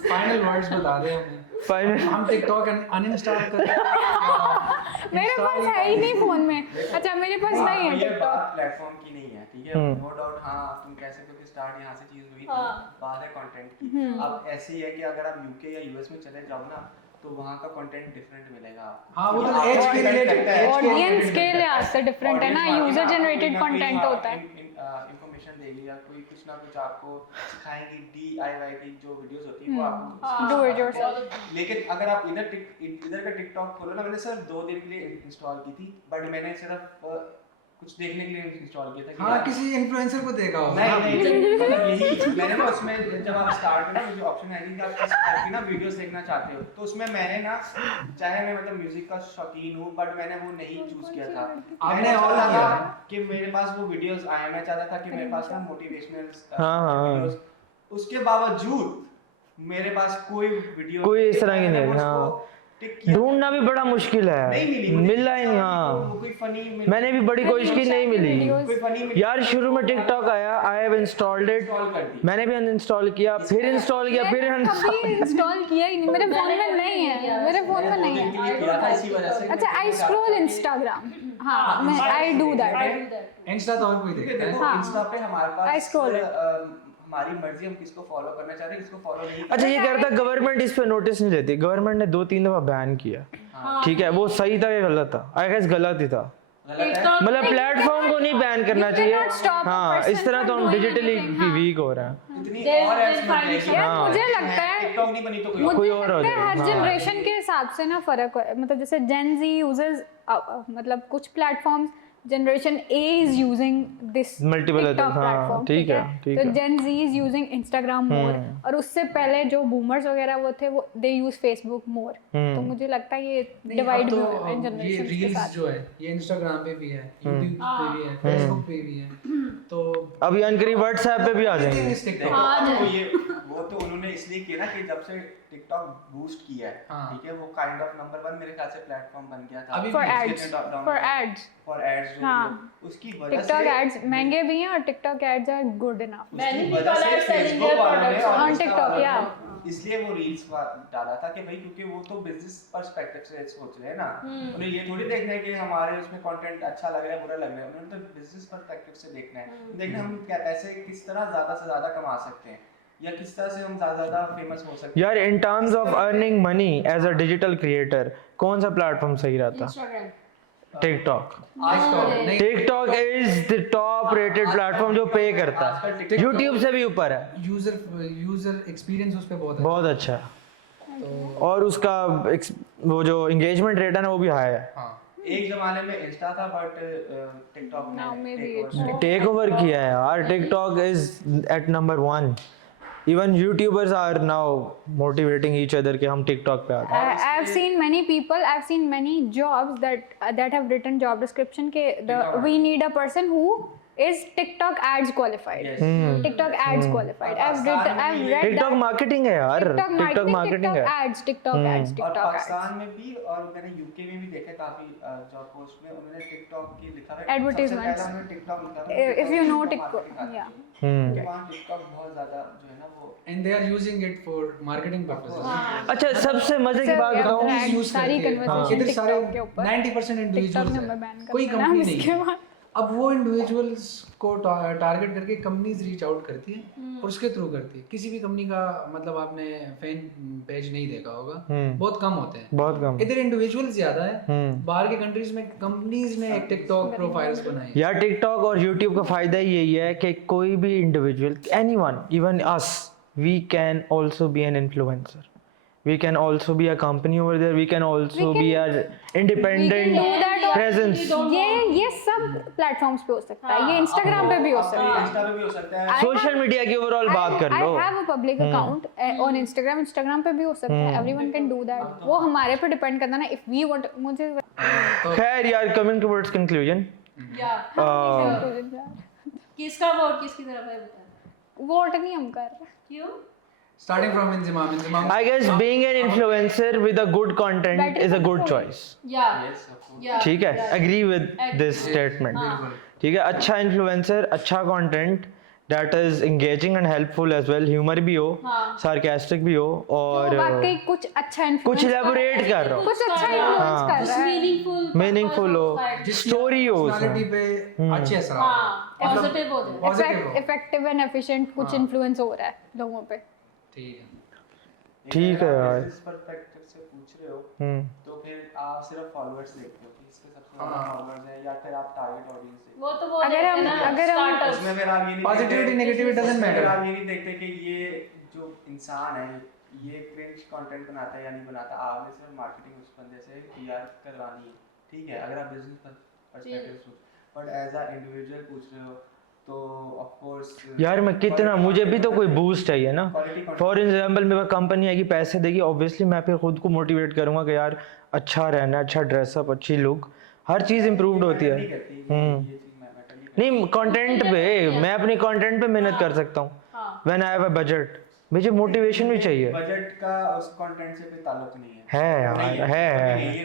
फाइनल वर्ड्स बता दे हमें, फाइनल हम टिकटॉक अनइंस्टॉल कर रहे हैं मेरे पास है ही नहीं फोन में। अच्छा मेरे पास नहीं है ये टिकटॉक। बात प्लेटफॉर्म की नहीं है, ठीक है, नो डाउट। हाँ तुम कह सकते हो कि स्टार्ट यहाँ से चीज हुई थी, बात है कंटेंट की। अब ऐसी है कि अगर आप यूके या यूएस में चले जाओ ना, तो वहाँ का कंटेंट डिफरेंट मिलेगा। हाँ, वो तो यहाँ एज का के content related- लगता है, age के ऑडियंस के related लिहाज से डिफरेंट है ना, Audience यूजर आपको जनरेटेड कोई ना कोई, कंटेंट हाँ, होता है। इंफॉर्मेशन देगी या कोई कुछ ना कुछ आपको सिखाएंगी। DIY की जो वीडियोस होती है वो आपको Do it yourself. लेकिन अगर आप इधर का टिकटॉक खोलो ना, मैंने सिर्फ 2 दिन के लिए इंस्टॉल की थी, बट मैंने सिर्फ कुछ देखने के लिए इंस्टॉल किया था कि हाँ यार- किसी इन्फ्लुएंसर को देखा होगा। नहीं मतलब यही मैंने ना उसमें जब आप स्टार्ट में ना मुझे ऑप्शन आएगी कि आप किस टाइप की ना वीडियोस देखना चाहते हो, तो उसमें मैंने ना, चाहे मैं मतलब म्यूजिक का शौकीन हूँ, बट मैंने वो नहीं चूज किया था। आपने मैंने all चाहता किया। था कि मेरे पास वो वीडियोस आए, मैं चाहता था कि मेरे पास ना मोटिवेशनल हाँ। वीडियोस, उसके बावजूद मेरे पास कोई वीडियो कोई इस तरह की नहीं है, हाँ। ढूंढना भी बड़ा मुश्किल है, नहीं मिली मुझे, मिला ही नहीं। हाँ कोई फनी मैंने भी बड़ी कोशिश की, नहीं मिली कोई फनी यार। शुरू में टिकटॉक आया, I have installed it, install कर दी। मैंने भी अनइंस्टॉल किया, फिर इंस्टॉल किया, फिर मैंने कभी इंस्टॉल किया ही नहीं, मेरे फोन में नहीं है, मेरे फोन में नहीं है। किया था इसी वजह से। अच्छा आई स्क्रॉल इंस्टाग्राम, हाँ मैं आई डू दैट। इंस्टा तो और कोई क्योंकि देखता है। देखो इंस्टा पे हमारे I पास scroll it. हमारी मर्जी, हम किसको फॉलो करना चाह रहे हैं, किसको फॉलो नहीं अच्छा ये कह रहा था गवर्नमेंट इस पे नोटिस नहीं लेती, गवर्नमेंट ने 2-3 दफा बैन किया, ठीक है, वो सही था या गलत था? आई गेस गलत ही था, गलत है। मतलब प्लेटफॉर्म को नहीं बैन करना You चाहिए। cannot stop a हाँ person इस तरह तो from हम doing डिजिटली anything, भी हाँ। वीक हो रहे हैं। इतनी They और will apps find मिल जाएगी। यार मुझे लगता है टिकटॉक नहीं बनी तो कोई और। कोई और हो मुझे लगता है हर जाएगा, हाँ। जनरेशन के हिसाब से ना फर्क है, मतलब जैसे जेन जी यूजेस, मतलब कुछ platforms generation A is using this Multiple others, हाँ, प्लेटफॉर्म, ठीक है, ठीक तो है। जेन जी इज यूजिंग इंस्टाग्राम मोर, और उससे पहले जो बूमर्स वगैरह वो थे वो दे यूज फेसबुक मोर। तो मुझे लगता है ये नहीं, डिवाइड अब तो भी है अब ये जनरेशन के रील्स साथ। जो है ये इंस्टाग्राम पे भी है, यूट्यूब पे भी है, फेसबुक पे भी है, तो अब यानी करीब व्हाट्सएप पे भी आ जाएंगे। इस TikTok देखो, हाँ, आपको ये वो तो उन्होंने इसलिए किया ना कि जब से टिकटॉक बूस्ट किया है, हाँ। ठीक है, वो काइंड ऑफ नंबर 1 मेरे ख्याल से प्लेटफॉर्म बन गया था। अभी फॉर भी ads, for ads, for ads जो हाँ। भी हो, उसकी वजह टिकटॉक से एड्स महंगे भी हैं और TikTok ads are good enough Many उसकी वजह people से are selling Facebook their वालों ने products और on Insta TikTok, वालों ने yeah. इसलिए वो रील्स डाला था कि भाई क्योंकि वो तो बिजनेस पर्सपेक्टिव से सोच रहे हैं ना, उन्हें ये थोड़ी देखना है कि हमारे उसमें कंटेंट अच्छा लग रहा है बुरा लग रहा है, उन्हें तो बिजनेस पर्सपेक्टिव से देखना है, देखना हम क्या पैसे किस तरह ज्यादा से ज्यादा कमा सकते हैं या किस तरह से हम ज्यादा फेमस हो सकते हैं। यार in terms of earning money as a digital creator कौन सा प्लेटफॉर्म सही रहता? Instagram. टिकटॉक। नहीं TikTok is the top rated platform जो पे करता है, यूट्यूब से भी ऊपर है, यूजर एक्सपीरियंस उस पे बहुत है। बहुत अच्छा है, और उसका वो जो एंगेजमेंट रेट है ना वो भी हाई है। हाँ एक जमाने में इंस्टा था बट टिकटॉक Now ने maybe take it's over। Take over किया है यार, TikTok is at number 1। Even YouTubers are now motivating each other कि हम टिकटॉक पे आते हैं। I've seen many people, I've seen many jobs that have written job description के we need a person who is TikTok ads qualified. Yes. TikTok ads qualified. I've read TikTok that. Marketing है यार, TikTok marketing है। ads, TikTok ads, और TikTok ads. Pakistan में भी और मैंने UK में भी देखा काफी जॉब पोस्ट में उन्होंने टिकटॉक की लिखा है Advertisements. सबसे पहले उन्होंने टिकटॉक लिखा है If you know TikTok, yeah. क्योंकि वहाँ टिकटॉक बहुत ज्यादा जो है ना वो and they are using it for marketing purposes. अच्छा सबसे मजे की बात बताऊं, Brand यूज सारी conversation इधर सारे TikTok के ऊपर। 90% TikTok इंडिविजुअल्स ने मैं ban कोई कर दिया कंपनी इसके नहीं है। बाद। अब वो इंडिविजुअल्स को टारगेट करके कंपनीज रीच आउट करती है और उसके थ्रू करती है। किसी भी कंपनी का मतलब आपने फैन पेज नहीं देखा होगा, बहुत कम होते हैं, बहुत कम। इधर इंडिविजुअल्स ज्यादा है। बाहर के कंट्रीज में कंपनीज ने एक टिकटॉक प्रोफाइल्स बनाई है। यार टिकटॉक और यूट्यूब का फायदा यही है कि कोई भी individual, anyone, even us, we can also be an influencer, we can also be a company over there, we can also be a independent do that or presence. ये सब प्लेटफॉर्म्स पे हो सकता है, ये इंस्टाग्राम पे भी हो सकता है। इंस्टा पे भी हो सकता है। सोशल मीडिया की ओवरऑल बात कर लो। I have a public account on Instagram. Instagram पे भी हो सकता है। Everyone can do that. वो हमारे पे डिपेंड करता है ना, if we want, मुझे खैर यार, coming towards conclusion, या uh, किसका वोट किसकी तरफ है बता। वोट नहीं हम कर रहे। क्यों? Starting from Inzamam I guess being an influencer with a good content is a good choice. या Yes, of course. या ठीक है, agree with this statement. ठीक है, अच्छा इन्फ्लुएंसर, अच्छा content that is engaging and helpful as well, humor भी हो, sarcastic भी हो, और वाकई कुछ अच्छा influence कुछ elaborate कर रहा हो, कुछ अच्छा influence कर रहा है। मीनिंगफुल हो, स्टोरी हो पर्सनालिटी उसमें। पे अच्छे असर हाँ पॉजिटिव हो जाए। पॉजिटिव हो। इफेक्टिव एंड एफिशिएंट कुछ इन्फ्लुएंस हो रहा है लोगों पे। ठीक है। ठीक है यार। इस पर्सपेक्टिव से पूछ रहे हो हम्म, तो फिर आप सिर्फ फॉलोअर्स देखते हो कि इसके सबसे ज्यादा फॉलोअर्स हैं या फिर आप टारगेट ऑडियंस देखते वो तो वो अगर हम- देखते ना अगर हम- हो starters। उसमें फिर आप ये नहीं Positivity, देखते- negativity doesn't उसमें फिर matter। आप ये नहीं देखते कि ये जो इंसान है ये क्रिंज कंटेंट बनाता है या नहीं बनाता। आपने सिर्फ मार्केटिंग उस बंदे से टीआर करवानी है, ठीक है, अगर आप बिजनेस पर्सपेक्टिव से, बट एज अ इंडिविजुअल पूछ रहे हो तो ऑफ कोर्स यार मैं कितना, मुझे भी तो कोई बूस्ट चाहिए ना। फॉर एग्जाम्पल मेरे कंपनी आएगी, पैसे देगी, ऑब्वियसली मैं फिर खुद को मोटिवेट करूंगा कि यार अच्छा रहना, अच्छा ड्रेसअप, अच्छी लुक, हर चीज़ इम्प्रूव्ड होती है। नहीं, कंटेंट पे मैं अपनी कंटेंट पे मेहनत कर सकता हूँ when I have a budget. मुझे मोटिवेशन भी चाहिए। बजट का उस कंटेंट से कोई ताल्लुक नहीं है। है यार, नहीं है। ये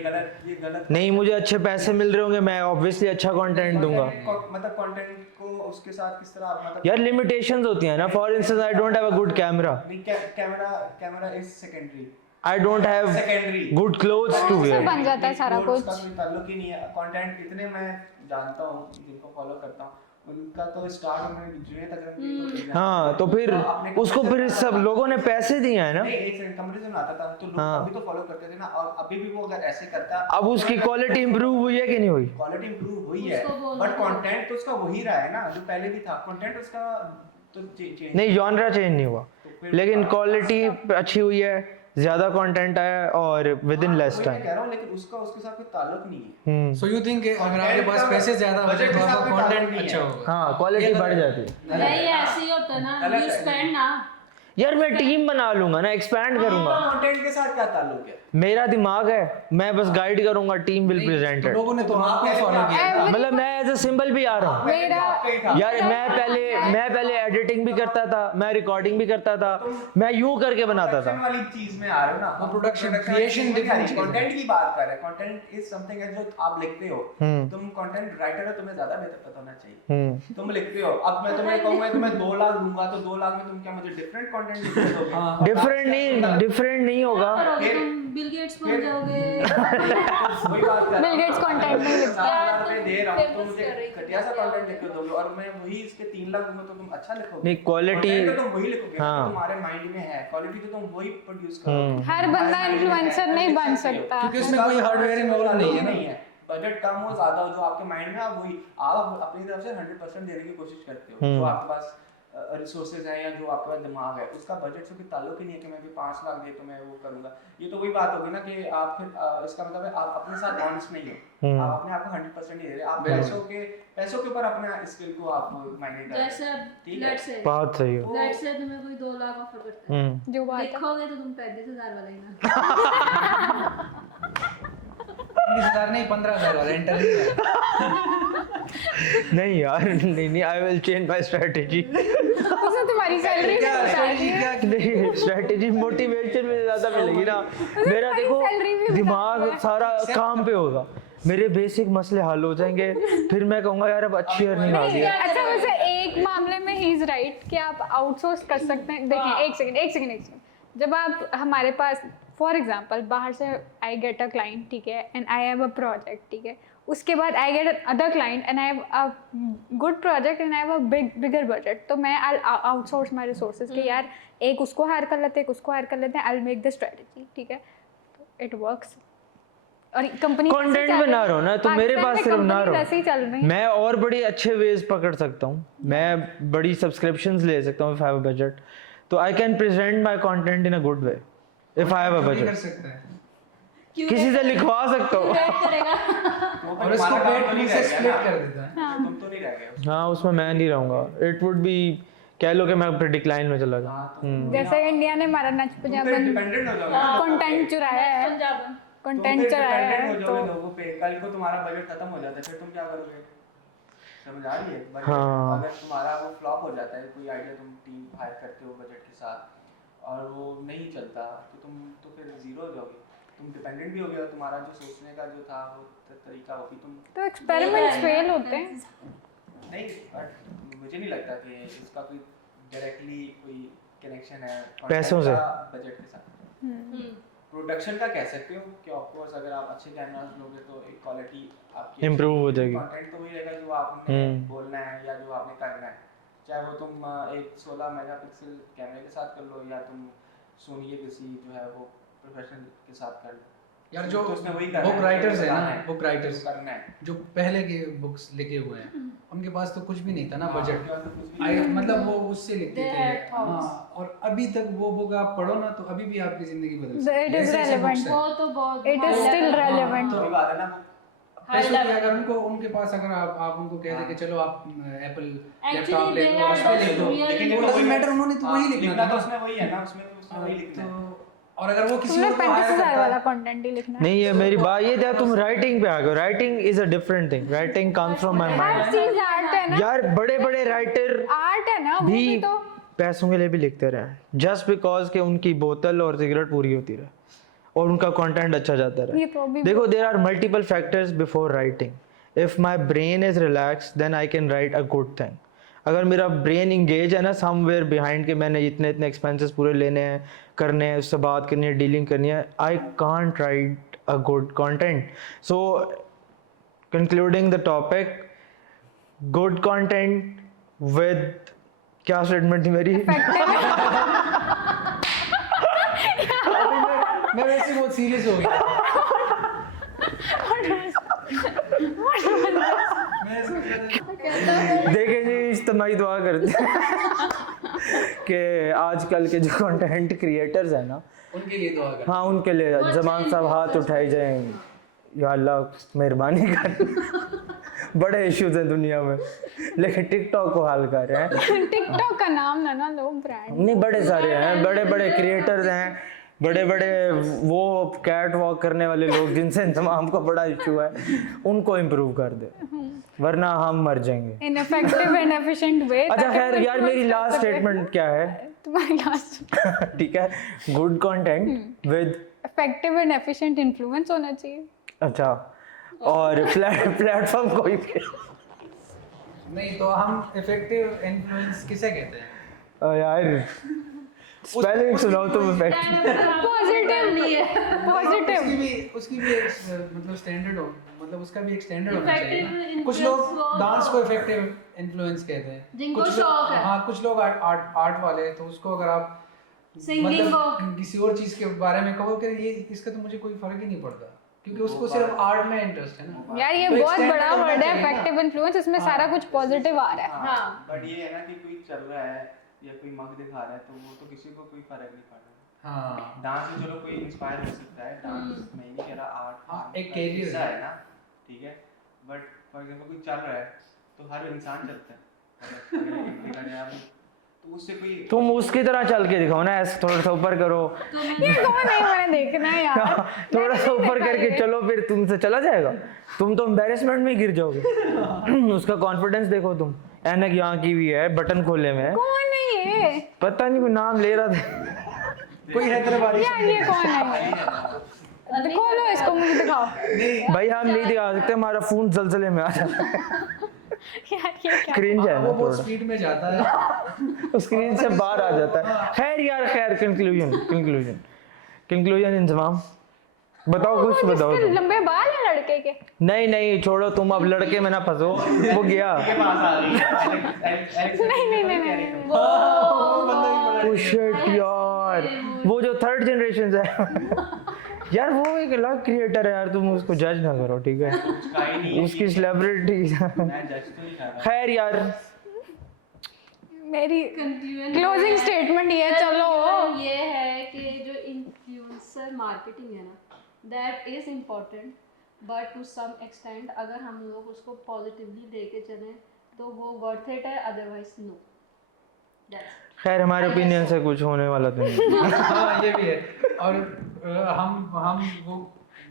गलत नहीं, मुझे अच्छे पैसे मिल रहे होंगे, मैं ऑब्वियसली अच्छा कंटेंट दूंगा। मतलब कंटेंट को उसके साथ किस तरह आप मतलब यार लिमिटेशंस होती हैं ना। For instance I don't have a good camera, नहीं, camera is secondary, I don't have secondary good clothes to उससे वेयर। बन जाता है सारा कुछ। का कोई ताल्लुक ही नहीं है। कंटेंट इतने मैं जानता हूँ जिनको फॉलो करता हूँ, उनका तो स्टार्ट में जुए तक रखी तो हाँ, तो फिर उसको फिर सब लोगों ने पैसे दिए हैं ना। नहीं, एक सेकंड कंपैरिजन आता था तो लोग हाँ। अभी तो फॉलो करते थे ना, और अभी भी वो अगर ऐसे करता अब उसकी क्वालिटी इंप्रूव हुई है कि नहीं हुई? क्वालिटी इंप्रूव हुई है, उसको बोलना बट कंटेंट तो उसका वही रहा है ना जो पहले भी था। कंटेंट उसका तो चेंज नहीं, जॉनरा चेंज नहीं हुआ, लेकिन क्वालिटी अच्छी हुई है, ज्यादा कंटेंट आया और विद इन लेस मैं टाइम। कह रहा हूँ, लेकिन उसका उसके साथ कोई ताल्लुक नहीं है। सो यू थिंक अगर आपके पास पैसे ज्यादा हो जाए तो आपका कंटेंट अच्छा होगा? हाँ, क्वालिटी बढ़ जाती है। नहीं ऐसे ही होता है ना, यू स्पेंड ना। यार मैं टीम बना लूंगा ना, एक्सपैंड करूंगा। कंटेंट के साथ क्या ताल्लुक है? मेरा दिमाग है, मैं बस गाइड करूंगा, टीम विल प्रेजेंट तो इट। लोगों ने तो आपको फॉलो किया। मतलब मैं एज अ सिंबल भी आ रहा हूँ मेरा यार। मैं पहले एडिटिंग भी करता था, मैं रिकॉर्डिंग भी करता था, मैं यूं करके बनाता था। प्रोडक्शन वाली चीज में आ रहे हो ना, वो प्रोडक्शन क्रिएशन डिफरेंट कंटेंट की बात कर रहे हैं। कंटेंट इज समथिंग जो आप लिखते हो, तुम कंटेंट राइटर हो, तुम्हें ज्यादा बेहतर पता होना चाहिए। तुम लिखते हो, अब मैं तुम्हें कहूंगा तुम्हें 2 लाख दूंगा तो 2 लाख में तुम क्या मुझे डिफरेंट कंटेंट लिख दोगे? डिफरेंट नहीं होगा। तुम बिल गेट्स बन जाओगे। वही बात कर Bill Gates content नहीं लिखता। 7,000 रुपए दे रहा हूँ, तुम Famous मुझे कर रही घटिया सा कंटेंट लिख के दोगे और मैं वही इसके 3 लाख दूंगा तो तुम अच्छा लिखोगे। नहीं, quality- Content तो तुम वही लिखोगे हाँ। जो तुम्हारे माइंड में है, क्वालिटी तो तुम वही प्रोड्यूस करोगे। हर बंदा इन्फ्लुएंसर नहीं बन सकता। क्योंकि उसमें कोई हार्डवेयर इन्वॉल्व नहीं है ना। बजट कम हो ज्यादा हो, जो आपके माइंड में आप वही आप अपनी तरफ से 100% देने की कोशिश करते हो। जो आपके पास रिसोर्सेज हैं या जो आपके पास दिमाग है, उसका बजट से कोई ताल्लुक ही नहीं है कि मैं भी 5 लाख दे तो मैं वो करूंगा। ये तो वही बात होगी ना कि आप फिर इसका मतलब है आप अपने साथ ऑनेस्ट नहीं हो। आप अपने आप को 100% नहीं दे रहे, आप पैसों के ऊपर अपना स्किल को आप मायने कर रहे हो। जैसे ठीक है। लेट्स से बात सही है। लेट्स से तुम्हें कोई 2 लाख ऑफर करता है, जो बात है। देखोगे तो तुम 35,000 वाला ही ना। 20,000 नहीं 15,000 वाला इंटरव्यू। नहीं यार, नहीं, I will change my strategy. उसमें तुम्हारी सैलरी क्या strategy क्या? नहीं, स्ट्रेटजी मोटिवेशन में ज़्यादा मिलेगी ना। मेरा देखो salary भी दिमाग सारा काम पे होगा, मेरे बेसिक मसले हल हो जाएंगे, फिर मैं कहूँगा यार अब अच्छी अर्निंग आ गई है। अच्छा, वैसे एक मामले में ही इज राइट कि आप आउटसोर्स कर सकते हैं। देखिए एक सेकंड, जब आप हमारे पास फॉर एग्जांपल बाहर से आई गेट अ क्लाइंट, ठीक है, and I have a project, ठीक है, उसके बाद I get other client and I have a good project and I have a bigger budget, तो मैं आई आउटसोर्स माय रिसोर्सेज कि यार एक उसको हायर कर लेते हैं, एक उसको हायर कर लेते हैं, I will make the strategy, ठीक है, इट वर्क्स। और कंपनी कंटेंट में ना रहो ना, तो मेरे पास सिर्फ ना वैसे ही चल रही रहो, है। मैं और बड़ी अच्छे वेज पकड़ सकता हूँ, मैं बड़ी सब्सक्रिप्शंस ले सकता हूँ if I have a budget, तो I can present my content in a good way if I have a कर बजट। सकता है किसी से लिखवा सकता हूँ। और इसको पेड टूल से स्प्लिट कर देता है। तुम तो नहीं रह गए। हाँ, उसमें मैं नहीं रहूँगा, इट वुड बी, कह लो कि मैं अपने डिक्लाइन में चला जाऊँ। जैसे इंडिया ने हमारा नच पंजाबन डिपेंडेंट हो जाओगे, कंटेंट चुराया है, पंजाबन कंटेंट चुराया डिपेंडेंट है, हो तो जाओगे लोगों पे। कल को तुम्हारा बजट खत्म हो जाता है, फिर तुम क्या करोगे? समझ आ रही है? बजट हाँ। अगर तुम्हारा वो फ्लॉप हो जाता है, कोई आइडिया तुम टीम हायर करते हो बजट के साथ और वो नहीं चलता, तो तुम तो फिर जीरो हो जाओगे। तुम डिपेंडेंट भी हो गया, तुम्हारा जो सोचने का जो था वो तरीका होगी तुम तो एक्सपेरिमेंट्स फेल होते हैं। नहीं। बट मुझे नहीं लगता कि इसका कोई डायरेक्टली कोई कनेक्शन है पैसों से, बजट के साथ। प्रोडक्शन का कह सकते हो कि ऑफ कोर्स अगर आप अच्छे कैमरास लोगे तो एक क्वालिटी आपकी Improve हो जाएगी। कंटेंट तो वही रहेगा जो आपने बोलना है या जो आपने करना है, चाहे वो तुम एक 16 मेगापिक्सल कैमरे के साथ कर लो या तुम सोनी के किसी जो है वो प्रोफेशनल के साथ कर लो। यार जो तो उसने वही करना बुक राइटर्स है ना, बुक जो राइटर्स करना है। जो पहले के बुक्स लिखे हुए हैं, उनके पास तो कुछ भी नहीं था ना हाँ, बजट। उनके पास तो कुछ भी आई नहीं। मतलब वो उससे लिखते They थे। had thoughts. हाँ, और अभी तक वो बुक आप पढ़ो ना तो अभी भी आपकी जिंदगी बदल सकती है। It is ऐसे ऐसे relevant. books हैं। वो तो बहुत It is high still level- relevant. तो वही बात है ना, पैसों की अगर उनको उनके पास अगर आप उनको कह दें कि चलो आप एप्पल लैपटॉप ले they लो, are उस पे लिख दो, real- लेकिन वो वो डजंट वही- मैटर, उन्होंने तो वही लिखना लिखना था तो ना। उसमें वही है ना, उसमें तो उसने वही लिखना है। तो और अगर वो किसी तुमने और को हायर 35,000 करता वाला है, कंटेंट ही लिखना है। नहीं ये मेरी बात ये था, तुम राइटिंग पे आ गए। Writing is a different thing, writing comes from my her mind. चीज आर्ट है ना, यार बड़े बड़े राइटर आर्ट है ना, वो भी भी तो पैसों के लिए भी लिखते रहे, जस्ट बिकॉज कि उनकी बोतल और सिगरेट पूरी होती रहे और उनका कंटेंट अच्छा जाता ये रहे। तो अभी देखो there are multiple factors before writing. If my brain is relaxed then I can write a good thing. अगर मेरा ब्रेन इंगेज है ना समवेयर बिहाइंड के मैंने इतने इतने एक्सपेंसेस पूरे लेने हैं, करने हैं, उससे बात करनी है, डीलिंग करनी है, I can't right a good content. So concluding the topic, good content with क्या स्टेटमेंट थी मेरी? मैं वैसे बहुत सीरियस हो गया। मैं सोच रहा था देखें जी, इज्तिमाई दुआ करते हैं कि आजकल के जो कंटेंट क्रिएटर्स हैं ना, उनके लिए दुआ कर। हाँ उनके लिए जमान साहब हाथ उठाए जाएं, या अल्लाह मेहरबानी कर। बड़े इश्यूज हैं दुनिया में, लेकिन टिकटॉक को हल कर रहे हैं। टिकटॉक का नाम ना ना लो ब्रांड। नहीं बड़े सारे हैं, बड़े बड़े क्रिएटर्स हैं, बड़े बड़े वो कैट वॉक करने वाले लोग जिनसे इंतमाम का बड़ा इशू है, उनको इम्प्रूव कर दे, वरना हम मर जाएंगे। Ineffective and efficient way. अच्छा खैर यार, मेरी लास्ट स्टेटमेंट क्या है? तुम्हारी लास्ट ठीक है, good content with effective and efficient influence होना चाहिए। अच्छा, और प्लेटफॉर्म कोई भी नहीं तो हम इफेक्टिव इन्फ्लुएंस किसे कहते हैं? यार स्पेलिंग सुनाओ तुम इफेक्टिव। पॉजिटिव नहीं है, पॉजिटिव। उसकी भी एक मतलब स्टैंडर्ड हो, मतलब उसका भी एक स्टैंडर्ड होना चाहिए Effective ना। कुछ influence लोग को- डांस को इफेक्टिव इन्फ्लुएंस कहते हैं, जिनको कुछ शौक लोग है। हाँ, कुछ लोग आर्ट वाले, तो उसको अगर आप Singing मतलब किसी और चीज के बारे में कहो कि ये इसका तो मुझे कोई फर्क ही नहीं पड़ता, क्योंकि उसको सिर्फ आर्ट में इंटरेस्ट है ना। यार ये तो बहुत extend बड़ा करना वर्ड है चाहिए ना। इफेक्टिव इन्फ्लुएंस, इसमें सारा कुछ पॉजिटिव आ रहा है। हाँ। बट ये है ना कि कोई चल रहा है या कोई मग दिखा रहा है तो वो तो किसी को कोई फर्क नहीं पड़ रहा। हाँ, डांस से चलो कोई इंस्पायर हो सकता है, डांस मैं नहीं कह रहा आर्ट हाँ, एक का career हिस्सा है। है ना, ठीक है। बट फॉर एग्जांपल कोई चल रहा है तो हर इंसान चलता है, अगर एक देखा जाए तो तो उससे कोई तुम उसकी तरह चल के दिखाओ ना, ऐसे थोड़ा सा ऊपर करो, ये कौन नहीं मैंने देखना है यार। थोड़ा सा ऊपर करके चलो, फिर तुमसे चला जाएगा। तुम तो एम्बेरसमेंट में गिर जाओगे। उसका कॉन्फिडेंस देखो तुम, ऐनक यहाँ की भी है, बटन खोले में है, कौन है ये? पता नहीं कोई नाम ले रहा था। कोई हैदराबादी यार ये कौन है? खोलो इसको, मुझे दिखाओ। भाई हम नहीं दिखा सकते, हमारा फोन जलजले में आ जाता है। यार ये क्या? क्रिंज है वो ना बहुत थोड़ा, स्पीड में जाता है। स्क्रीन से बाहर आ जाता है। खैर यार, खैर कंक्लूजन इंतजाम बताओ, कुछ बताओ इसके तुम। लंबे बाल हैं लड़के के। नहीं नहीं छोड़ो, तुम अब लड़के में ना फंसो, वो गया। पास आ रही है। नहीं Oh shit यार, वो जो थर्ड जनरेशन है यार, वो एक अलग क्रिएटर है यार, तुम उसको जज ना करो, ठीक है? उसका ही नहीं है। उसकी सेलिब्रिटी। मैं जज तो नहीं कर रहा। खैर यार, मेरी क्लोजिंग स्टेटमेंट ये है, चलो ये है कि जो इन्फ्लुएंसर मार्केटिंग है ना, that is important, but to some extent अगर हम लोग उसको पॉजिटिवली लेके चलें तो वो वर्थ इट है, अदरवाइज नो। खैर हमारे ओपिनियन से कुछ होने वाला तो नहीं। हाँ ये भी है। और हम वो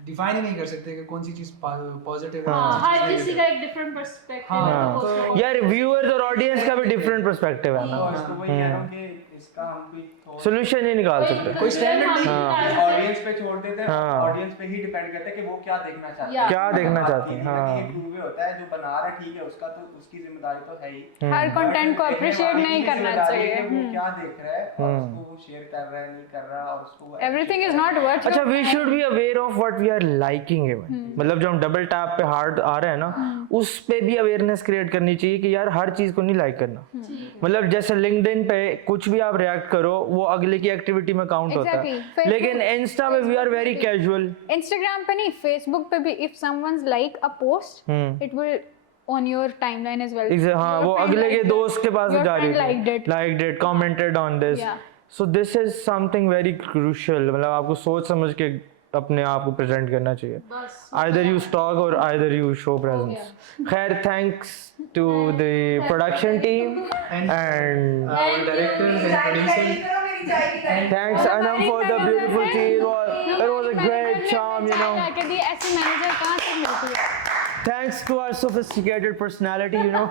डिफाइन ही नहीं कर सकते कि कौन सी चीज पॉजिटिव है, हाँ, कौन सी हर चीज़ किसी negative का है। एक डिफरेंट पर्सपेक्टिव हाँ, है, हाँ। तो यार व्यूअर्स और ऑडियंस का भी डिफरेंट पर्सपेक्टिव है ना, और इसको वही कह रहा हूँ कि इसका हम कोई सोल्यूशन ही निकाल सकते। कोई स्टैंडर्ड नहीं हाँ। ऑडियंस पे छोड़ देते हैं। हाँ। ऑडियंस पे ही डिपेंड करता है कि वो क्या देखना चाहते या। हैं, क्या देखना चाहते हैं। हाँ हाँ। ये प्रूव होता है, जो बना रहा है ठीक है, उसका तो उसकी जिम्मेदारी तो है ही। हर कंटेंट को देखने अप्रिशिएट वाले नहीं की करना जिम्मेदारी है चाहिए। कि वो क्या देख रहा है और उसको वो शेयर कर रहा है नहीं कर रहा, और उसको एवरीथिंग इज नॉट वर्थ। अच्छा, we should be aware of what we are liking even, मतलब जो हम डबल टैप पे हार्ड आ रहे हैं ना, उस पे भी अवेयरनेस क्रिएट करनी चाहिए कि यार हर चीज को नहीं लाइक करना। मतलब जैसे लिंक्डइन पे कुछ भी आप रिएक्ट करो, वो अगले की एक्टिविटी में काउंट होता है, Exactly. लेकिन इंस्टा पे we are very casual. Instagram पे नहीं, फेसबुक पे भी if someone's like a post it will on your timeline as well. हाँ, वो अगले के दोस्त के पास जा रही liked है, it. Liked it, commented on this, Yeah. So this is something very crucial. मतलब आपको सोच समझ के अपने आप को प्रेजेंट करना चाहिए, बस either you stalk or either you show presence. Khair, thanks to the production team and our directors and producers. thanks Anam for the beautiful tea. It was a great charm, you know. ऐसी manager कहाँ से मिलती है? Thanks to our sophisticated personality, you know.